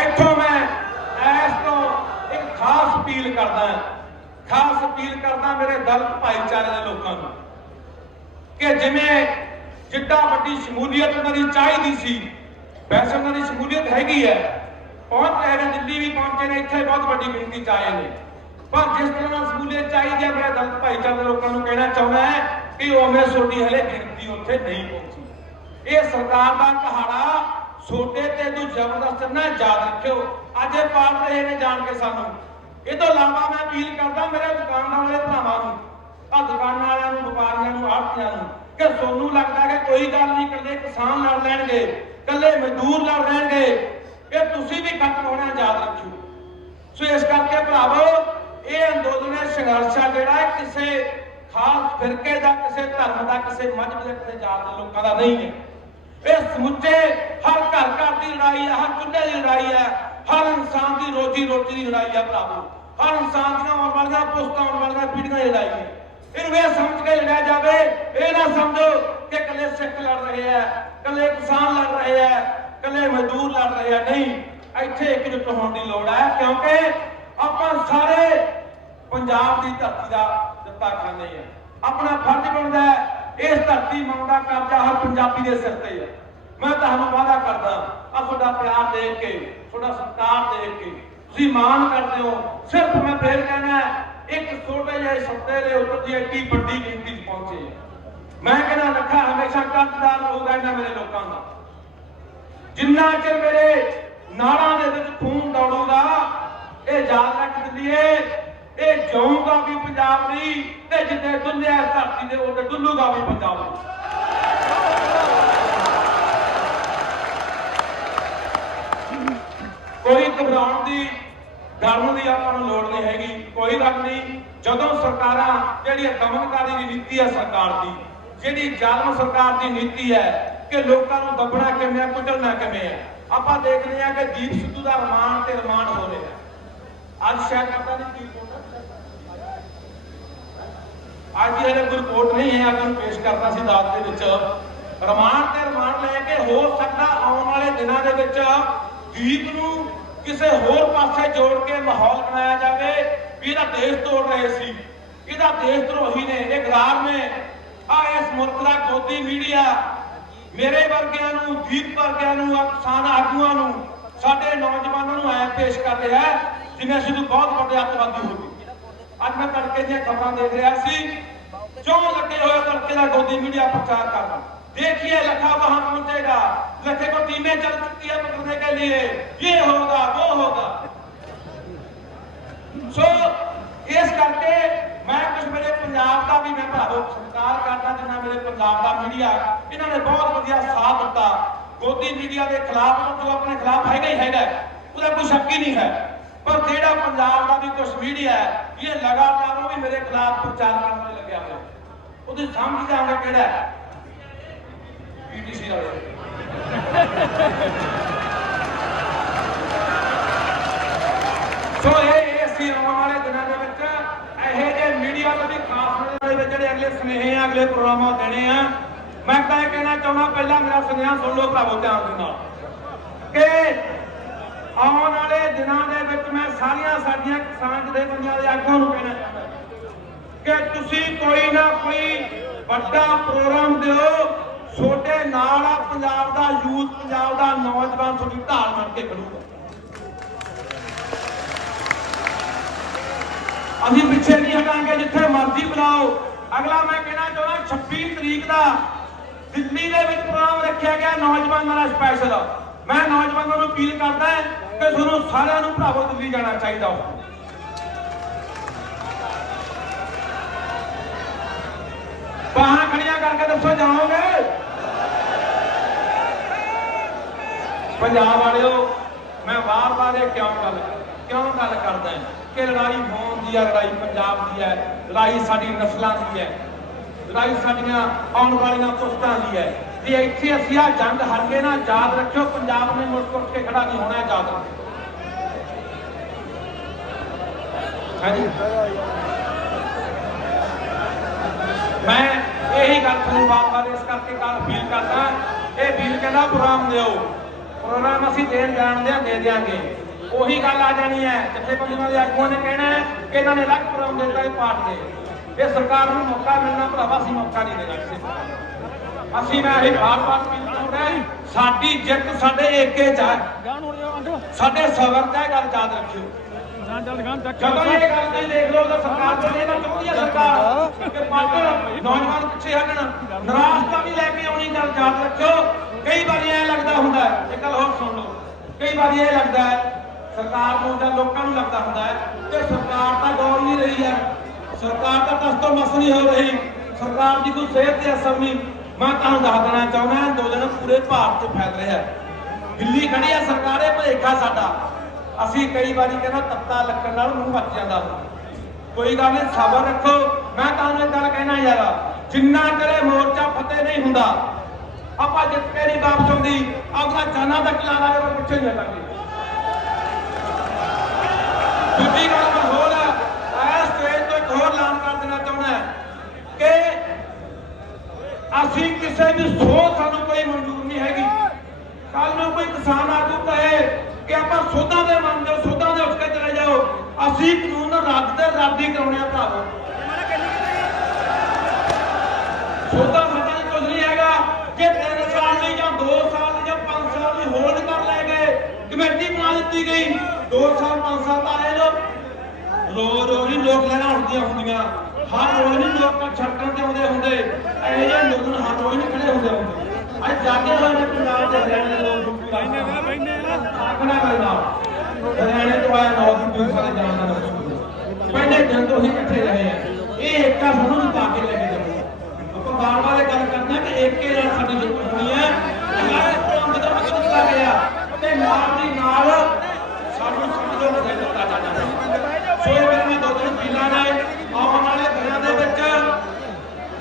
इत्थों मैं इस तो एक खास अपील करदा मेरे दलित भाईचारे के लोगों को कि जिवें जिड्डा वड्डी शमूलीयत उन्होंने चाहिए सी, वैसे उन्होंने शमूलीयत हैगी है, पहुंच रहे हैं, दिल्ली भी पहुंचे ने, इतने बहुत बड़ी गिनती च आए हैं, पर जिस तरह शमूलीयत चाहिए है मेरे दलित भाईचारे के लोगों को कहना चाहना है कि उवें सोडी हले गिनती उत्थे नहीं पहुंची। ये सरकार का कहाड़ा छोटे ते तू जबरदस्त ना, याद रखियो। अज पाल रहे ने जान के सानू। ये तो इलावा मैं अपील करता मेरे दुकानदार वाले भरावां नूं, दुकान वालियां नूं, व्यापारियां नूं, आड़तियां नूं कि सोनू लगता है कोई गल नहीं, कल्ले किसान लड़ लैणगे, कल्ले मजदूर लड़ लैणगे, ये तुसीं भी खत्म होना, याद रखियो। सो इस करके भरावो ये अंदोलन संघर्ष आ जिहड़ा किसी खास फिरके का, किसी धर्म का, किसी मजहब के, किसी जात के लोगों का नहीं है। ये समुचे हर घर की लड़ाई है, हर चुल्हे की लड़ाई है, हर इंसान की रोजी रोटी की लड़ाई है भरावो, हर इंसान दी आने वाली पोस्टां आने वाली पीढ़ियां की लड़ाई है। इन्हूं ये समझ के लड़ाया जाए, ये ना समझो कि कल्ले सिख लड़ रहे हैं, कल्ले किसान लड़ रहे हैं, कल्ले मजदूर लड़ रहे हैं। नहीं, इत्थे एकजुट होने की लोड़ है, क्योंकि आपां सारे पंजाब की धरती का दिता खाने हैं। अपना फर्ज बनता है इस धरती मां का कब्जा हर पंजाबी के सिर ते है। मैं तुहानूं वादा करदा तुहाडा प्यार देख के, तुहाडा सत्कार देख के तुसीं मान करदे हो। सिर्फ मैं फिर कहना एक छोटे ਜਿਹੇ सत्ते ਦੇ ਉੱਤੇ जी एड्डी ਵੱਡੀ गिनती च पहुंचे। मैं कहना रखा हमेशा कर्जदार होगा इन्हां मेरे लोगों का। जिन्ना चिर मेरे नाड़ां दे विच खून दौड़ूगा, ये याद रख दिंदीए, ये जाऊगा भी पंजाब नहीं, ते जिद्दे डुੱਲਿਆ इस धरती दे उते डुੱਲੂगा भी पंजाब नहीं। कोई घबराउण दी, डरन दी आपां नूं लोड़ नहीं हैगी, कोई गल नहीं। जदों सरकारां जिहड़ी दमनकारी दी नीति है सरकार दी, जिहड़ी जालम सरकार दी नीति है कि लोकां नूं दबना किवें है, कुचलना किवें है, आपां देखदे हां कि दीप सिद्धू दा रमान ते रमान हो रिहा है। अज शायद पता नहीं की आज ही हले कोई रिपोर्ट नहीं है, अगर पेश करना सी दाद दे विच रमान ते रमान लैके हो सकदा आउण वाले दिनां दे विच दीप नूं किसी होर पासे जोड़ के माहौल बनाया जाए भी इहदा देश तोड़ रहे सी, इहदा देश द्रोही ने, ये गरार ने, इस मुल्क का गोदी मीडिया मेरे वर्गियां नूं, दीप वर्गियां नूं, किसान आगूआं नूं, साडे नौजवानों नूं ऐ पेश कर रहा है जिवें असीं कोई बहुत बड़े अतवादी हो गए। अज मैं तड़के दी खबरां देख रहा सी, जो लगे हुए तड़के का गोदी मीडिया प्रचार करना, देखिए लखा वहां पहुंचेगा, लखे को टीमें चल चुकी है पकड़ने के लिए, ये होगा वो होगा। सो इस करके मैं कुछ मेरे पंजाब का भी मैं भरावो सत्कार करना, जिन्ना मेरे पंजाब का मीडिया इन्होंने बहुत वधिया साथ दिता। गोदी मीडिया के खिलाफ जो अपने खिलाफ हैगा ही हैगा, उसका कोई शक ही नहीं है, पर जेड़ा पंजाब का भी कुछ मीडिया है ये लगातार वो भी मेरे खिलाफ प्रचार करने लगे हुए, वो समझ जाओगे केड़ा है पीटीसी वाले। सो ये ਅਸੀਂ ਆਉਣ ਵਾਲੇ ਦਿਨਾਂ ਦੇ ਵਿੱਚ ਇਹੋ ਜਿਹੇ ਮੀਡੀਆ ਤੋਂ ਵੀ ਖਾਸ ਦੇ ਵਿੱਚ ਜਿਹੜੇ ਅਗਲੇ ਸੁਨੇਹੇ ਆ, ਅਗਲੇ ਪ੍ਰੋਗਰਾਮਾਂ ਦੇਣੇ ਆ, ਮੈਂ ਤਾਂ ਇਹ ਕਹਿਣਾ ਚਾਹੁੰਦਾ ਪਹਿਲਾਂ ਮੇਰਾ ਸੁਨੇਹਾ ਸੁਣ ਲਓ ਭਰਾਵੋ ਧਿਆਨ ਦੇ ਨਾਲ ਕਿ ਆਉਣ ਵਾਲੇ ਦਿਨਾਂ ਦੇ ਵਿੱਚ ਮੈਂ ਸਾਰੀਆਂ ਸਾਡੀਆਂ ਕਿਸਾਨ ਜਥੇਬੰਦੀਆਂ ਦੇ ਆਗੂਆਂ ਨੂੰ ਕਹਿਣਾ ਚਾਹੁੰਦਾ ਕਿ ਤੁਸੀਂ ਕੋਈ ਨਾ ਕੋਈ ਵੱਡਾ ਪ੍ਰੋਗਰਾਮ ਦਿਓ, ਛੋਟੇ ਨਾਲ ਆ ਪੰਜਾਬ ਦਾ ਯੂਥ, ਪੰਜਾਬ ਦਾ ਨੌਜਵਾਨ ਤੁਹਾਡੀ ਢਾਲ ਬਣ ਕੇ ਖੜੂਗਾ। ਅਸੀਂ ਪਿੱਛੇ ਨਹੀਂ ਹਟਾਂਗੇ, ਜਿੱਥੇ ਮਰਜ਼ੀ ਬੁਲਾਓ। ਅਗਲਾ ਮੈਂ ਕਹਿਣਾ ਚਾਹੁੰਦਾ 26 ਤਰੀਕ ਦਾ ਦਿੱਲੀ ਦੇ ਵਿੱਚ ਪ੍ਰੋਗਰਾਮ ਰੱਖਿਆ ਗਿਆ ਨੌਜਵਾਨਾਂ ਦਾ ਸਪੈਸ਼ਲ। ਮੈਂ ਨੌਜਵਾਨਾਂ ਨੂੰ ਅਪੀਲ ਕਰਦਾ ਕਿ ਤੁਹਾਨੂੰ ਸਾਰਿਆਂ ਨੂੰ ਭਰਾਵੋ ਦਿੱਲੀ ਜਾਣਾ ਚਾਹੀਦਾ। ਬਾਹਾਂ ਖੜੀਆਂ ਕਰਕੇ ਦੱਸੋ ਜਾਓਗੇ? ਪੰਜਾਬ ਵਾਲਿਓ, ਮੈਂ ਵਾਰ-ਵਾਰ ਇਹ ਕਿਉਂ ਗੱਲ ਕਰਦਾ ਕਿ ਲੜਾਈ ਹੋਣ ਦੀ ਹੈ, ਲੜਾਈ ਪੰਜਾਬ ਦੀ ਹੈ, ਲੜਾਈ ਸਾਡੀ ਨਸਲਾਂ ਦੀ ਹੈ, ਲੜਾਈ ਸਾਡੀਆਂ ਆਉਣ ਵਾਲੀਆਂ ਪੁਸਤਾਂ ਦੀ ਹੈ। ਜੇ ਇੱਥੇ ਅਸੀਂ ਆ ਜੰਗ ਹਾਰ ਗਏ ਨਾ, ਯਾਦ ਰੱਖਿਓ ਪੰਜਾਬ ਨੇ ਮੁੜ ਉੱਠ ਕੇ ਖੜਾ ਨਹੀਂ ਹੋਣਾ, ਯਾਦ ਰੱਖਿਓ। ਹਾਂਜੀ, ਮੈਂ ਇਹੀ ਗੱਲ ਤੁਹਾਨੂੰ ਵਾਰ-ਵਾਰ ਇਸ ਕਰਕੇ ਕੱਲ ਫੀਲ ਕਰਦਾ। ਇਹ ਬਿੱਲ ਕਹਿੰਦਾ ਪ੍ਰੋਗਰਾਮ ਦਿਓ, ਪ੍ਰੋਗਰਾਮ ਅਸੀਂ ਦੇਣ ਜਾਣਦੇ ਆ, ਦੇ ਦਿਆਂਗੇ। ਉਹੀ ਗੱਲ ਆ ਜਾਣੀ ਹੈ, ਜਥੇਬੰਦੀਆਂ ਦੇ ਆਗੂਆਂ ਨੇ ਕਹਿਣਾ ਕਿ ਇਹਨਾਂ ਨੇ ਅਲੱਗ ਪ੍ਰੋਗਰਾਮ ਦਿੱਤਾ ਇਹ ਪਾਰਟ ਦੇ। ਇਹ ਸਰਕਾਰ ਨੂੰ ਮੌਕਾ ਮਿਲਣਾ, ਭਰਾਵਾ ਅਸੀਂ ਮੌਕਾ ਨਹੀਂ ਦੇਣਾ ਕਿਸੇ ਨੂੰ। ਅਸੀਂ ਮੈਂ ਇਹ ਬਾਰ-ਬਾਰ ਅਪੀਲ ਕਰਦਾ, ਸਾਡੀ ਜਿੱਤ ਸਾਡੇ ਏਕੇ ਚ ਹੈ, ਸਾਡੇ ਸਬਰ ਦਾ ਗੱਲ ਯਾਦ ਰੱਖਿਓ। ਜਦੋਂ ਇਹ ਗੱਲ ਨਹੀਂ ਦੇਖ ਲਓ ਤਾਂ ਸਰਕਾਰ ਕੋਲ ਇਹ ਨਾ ਚਾਹੁੰਦੀ ਹੈ ਸਰਕਾਰ ਕਿ ਪਾਗਲ ਨੌਜਵਾਨ ਪਿੱਛੇ ਹਟਣ, ਨਿਰਾਸ਼ਤਾ ਵੀ ਲੈ ਕੇ ਆਉਣੀ, ਗੱਲ ਯਾਦ ਰੱਖਿਓ। ਕਈ ਵਾਰੀ ਐ ਲੱਗਦਾ ਹੁੰਦਾ ਹੈ, ਇਹ ਗੱਲ ਹੋਰ ਸੁਣ ਲਓ, ਕਈ ਵਾਰੀ ਇਹ ਲੱਗਦਾ ਹੈ ਸਰਕਾਰ ਨੂੰ ਜਾਂ ਲੋਕਾਂ ਨੂੰ ਲੱਗਦਾ ਹੁੰਦਾ ਹੈ ਕਿ ਸਰਕਾਰ ਤਾਂ ਗੌਰ ਨਹੀਂ ਰਹੀ ਹੈ, ਸਰਕਾਰ ਤਾਂ ਤਸਤੋਂ ਮਸ ਨਹੀਂ ਹੋ ਰਹੀ, ਸਰਕਾਰ ਦੀ ਕੋਈ ਸਿਹਤ ਤੇ ਅਸਰ ਨਹੀਂ। ਮੈਂ ਤੁਹਾਨੂੰ ਦੱਸ ਦੇਣਾ ਚਾਹੁੰਦਾ, ਅੰਦੋਲਨ ਪੂਰੇ ਭਾਰਤ 'ਚ ਫੈਲ ਰਿਹਾ ਹੈ। ਦਿੱਲੀ ਖੜੀ ਹੈ ਸਰਕਾਰ, ਇਹ ਭਲੇਖਾ ਸਾਡਾ। ਅਸੀਂ ਕਈ ਵਾਰੀ ਕਹਿੰਦਾ ਤੱਤਾ ਲੱਕੜ ਨਾਲ ਮੂੰਹ ਵੱਜ ਜਾਂਦਾ। ਕੋਈ ਗੱਲ ਨਹੀਂ, ਸਬਰ ਰੱਖੋ। ਮੈਂ ਤੁਹਾਨੂੰ ਇੱਕ ਗੱਲ ਕਹਿਣਾ ਯਾਰ, ਜਿੰਨਾ ਕਰੇ ਮੋਰਚਾ ਫਤਿਹ ਨਹੀਂ ਹੁੰਦਾ। ਆਪਾਂ ਜਿੱਤ ਕੇ ਨਹੀਂ ਵਾਪਸ ਆਉਂਦੀ, ਆਪਣਾ ਜਾਨਾਂ ਦਾ ਕਿਲਾ ਲਾ ਕੇ ਪਿੱਛੇ ਨਹੀਂ ਹਟਾਂਗੇ। ਦੂਜੀ ਗੱਲ ਮੈਂ ਹੋਰ ਇਸ ਸਟੇਜ ਤੋਂ ਇੱਕ ਹੋਰ ਐਲਾਨ ਕਰ ਦੇਣਾ ਚਾਹੁੰਦਾ ਕਿ ਅਸੀਂ ਕਿਸੇ ਦੀ ਸੋਚ ਸਾਨੂੰ ਕੋਈ ਮਨਜ਼ੂਰ ਨਹੀਂ ਹੈਗੀ। ਕੱਲ ਨੂੰ ਕੋਈ ਕਿਸਾਨ ਆਗੂ ਕਹੇ ਕਿ ਆਪਾਂ ਸੋਧਾਂ ਦੇ ਮੰਨ ਜਾਓ, ਸੋਧਾਂ ਦੇ ਉੱਠ ਕੇ ਚਲੇ ਜਾਓ, ਅਸੀਂ ਕਾਨੂੰਨ ਰੱਦ ਤੇ ਰੱਦ ਹੀ ਕਰਾਉਣੇ ਆ ਭਰਾਵੋ। ਸੋਧਾਂ ਸਾਡਾ ਕੁਝ ਨਹੀਂ ਹੈਗਾ ਕਿ 3 ਸਾਲ ਲਈ ਜਾਂ 2 ਸਾਲ ਲਈ ਜਾਂ 5 ਸਾਲ ਲਈ ਹੋਲਡ ਕਰ ਲੈ ਗਏ, ਕਮੇਟੀ ਬਣਾ ਦਿੱਤੀ ਗਈ, 2 ਸਾਲ 5 ਸਾਲ ਤਾਂ ਆਏ ਲੋਕ ਰੋਜ਼ ਹੀ ਲੋਕ ਲੈਣਾ ਹੁੰਦੀਆਂ ਹੁੰਦੀਆਂ, ਹਰ ਰੋਜ਼ ਨਹੀਂ ਲੋਕ ਛੱਡਣ ਤੇ ਆਉਂਦੇ ਹੁੰਦੇ, ਇਹ ਜਿਹੇ ਲੋਕ ਹਰ ਰੋਜ਼ ਨਹੀਂ ਖੜੇ ਹੁੰਦੇ। ਅੱਜ ਜਾਗੇ ਹੋਏ ਨੇ ਪੰਜਾਬ ਦੇ ਹਰਿਆਣੇ ਦੇ ਲੋਕ, ਆਖਣਾ ਕਰਦਾ ਹਰਿਆਣੇ ਤੋਂ ਆਇਆ ਨੌਜਵਾਨ ਸਾਰੇ ਜਾਣਦਾ ਨਾ, ਪਹਿਲੇ ਦਿਨ ਤੋਂ ਹੀ ਇਕੱਠੇ ਰਹੇ ਆ। ਇਹ ਏਕਾ ਸਾਨੂੰ ਜਿਤਾ ਕੇ ਲੈ ਕੇ ਜਾਊਗਾ। ਆਪਾਂ ਬਾਰ-ਬਾਰ ਇਹ ਗੱਲ ਕਰਨਾ ਕਿ ਏਕੇ ਨਾਲ ਸਾਡੀ ਜਿੱਤ ਹੋਣੀ ਹੈ। ਜਦੋਂ ਦਿੱਤਾ ਗਿਆ ਤੇ ਨਾਲ ਦੀ ਨਾਲ ਸਾਨੂੰ ਸਮਝੋ ਨਹੀਂ ਦਿੱਤਾ ਜਾਣਾ। ਸੋ ਇਹ ਮੇਰੀਆਂ 2-3 ਅਪੀਲਾਂ ਨੇ, ਆਉਣ ਵਾਲੇ ਦਿਨਾਂ ਦੇ ਵਿੱਚ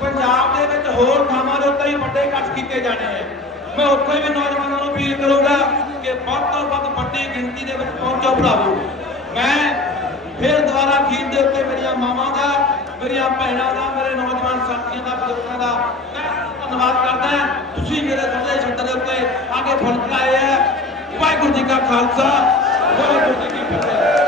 ਪੰਜਾਬ ਦੇ ਵਿੱਚ ਹੋਰ ਥਾਵਾਂ ਦੇ ਉੱਤੇ ਹੀ ਵੱਡੇ ਇਕੱਠ ਕੀਤੇ ਜਾਣੇ ਹੈ। ਮੈਂ ਉੱਥੇ ਵੀ ਨੌਜਵਾਨਾਂ ਨੂੰ ਅਪੀਲ ਕਰੂੰਗਾ ਕਿ ਵੱਧ ਤੋਂ ਵੱਧ ਵੱਡੀ ਗਿਣਤੀ ਦੇ ਵਿੱਚ ਪਹੁੰਚੋ ਭਰਾਵੋ। ਮੈਂ ਫਿਰ ਦੁਬਾਰਾ ਅਖੀਰ ਦੇ ਉੱਤੇ ਮੇਰੀਆਂ ਮਾਵਾਂ ਦਾ, ਮੇਰੀਆਂ ਭੈਣਾਂ ਦਾ, ਮੇਰੇ ਨੌਜਵਾਨ ਸਾਥੀਆਂ ਦਾ, ਬਜ਼ੁਰਗਾਂ ਦਾ ਮੈਂ ਧੰਨਵਾਦ ਕਰਦਾ। ਤੁਸੀਂ ਮੇਰੇ ਸੱਜੇ ਛੱਡ ਦੇ ਉੱਤੇ ਆ ਕੇ ਫੁੱਲ ਚੜਾਏ ਹੈ। ਵਾਹਿਗੁਰੂ ਜੀ ਕਾ ਖਾਲਸਾ, ਵਾਹਿਗੁਰੂ ਜੀ ਕੀ ਫਤਿਹ।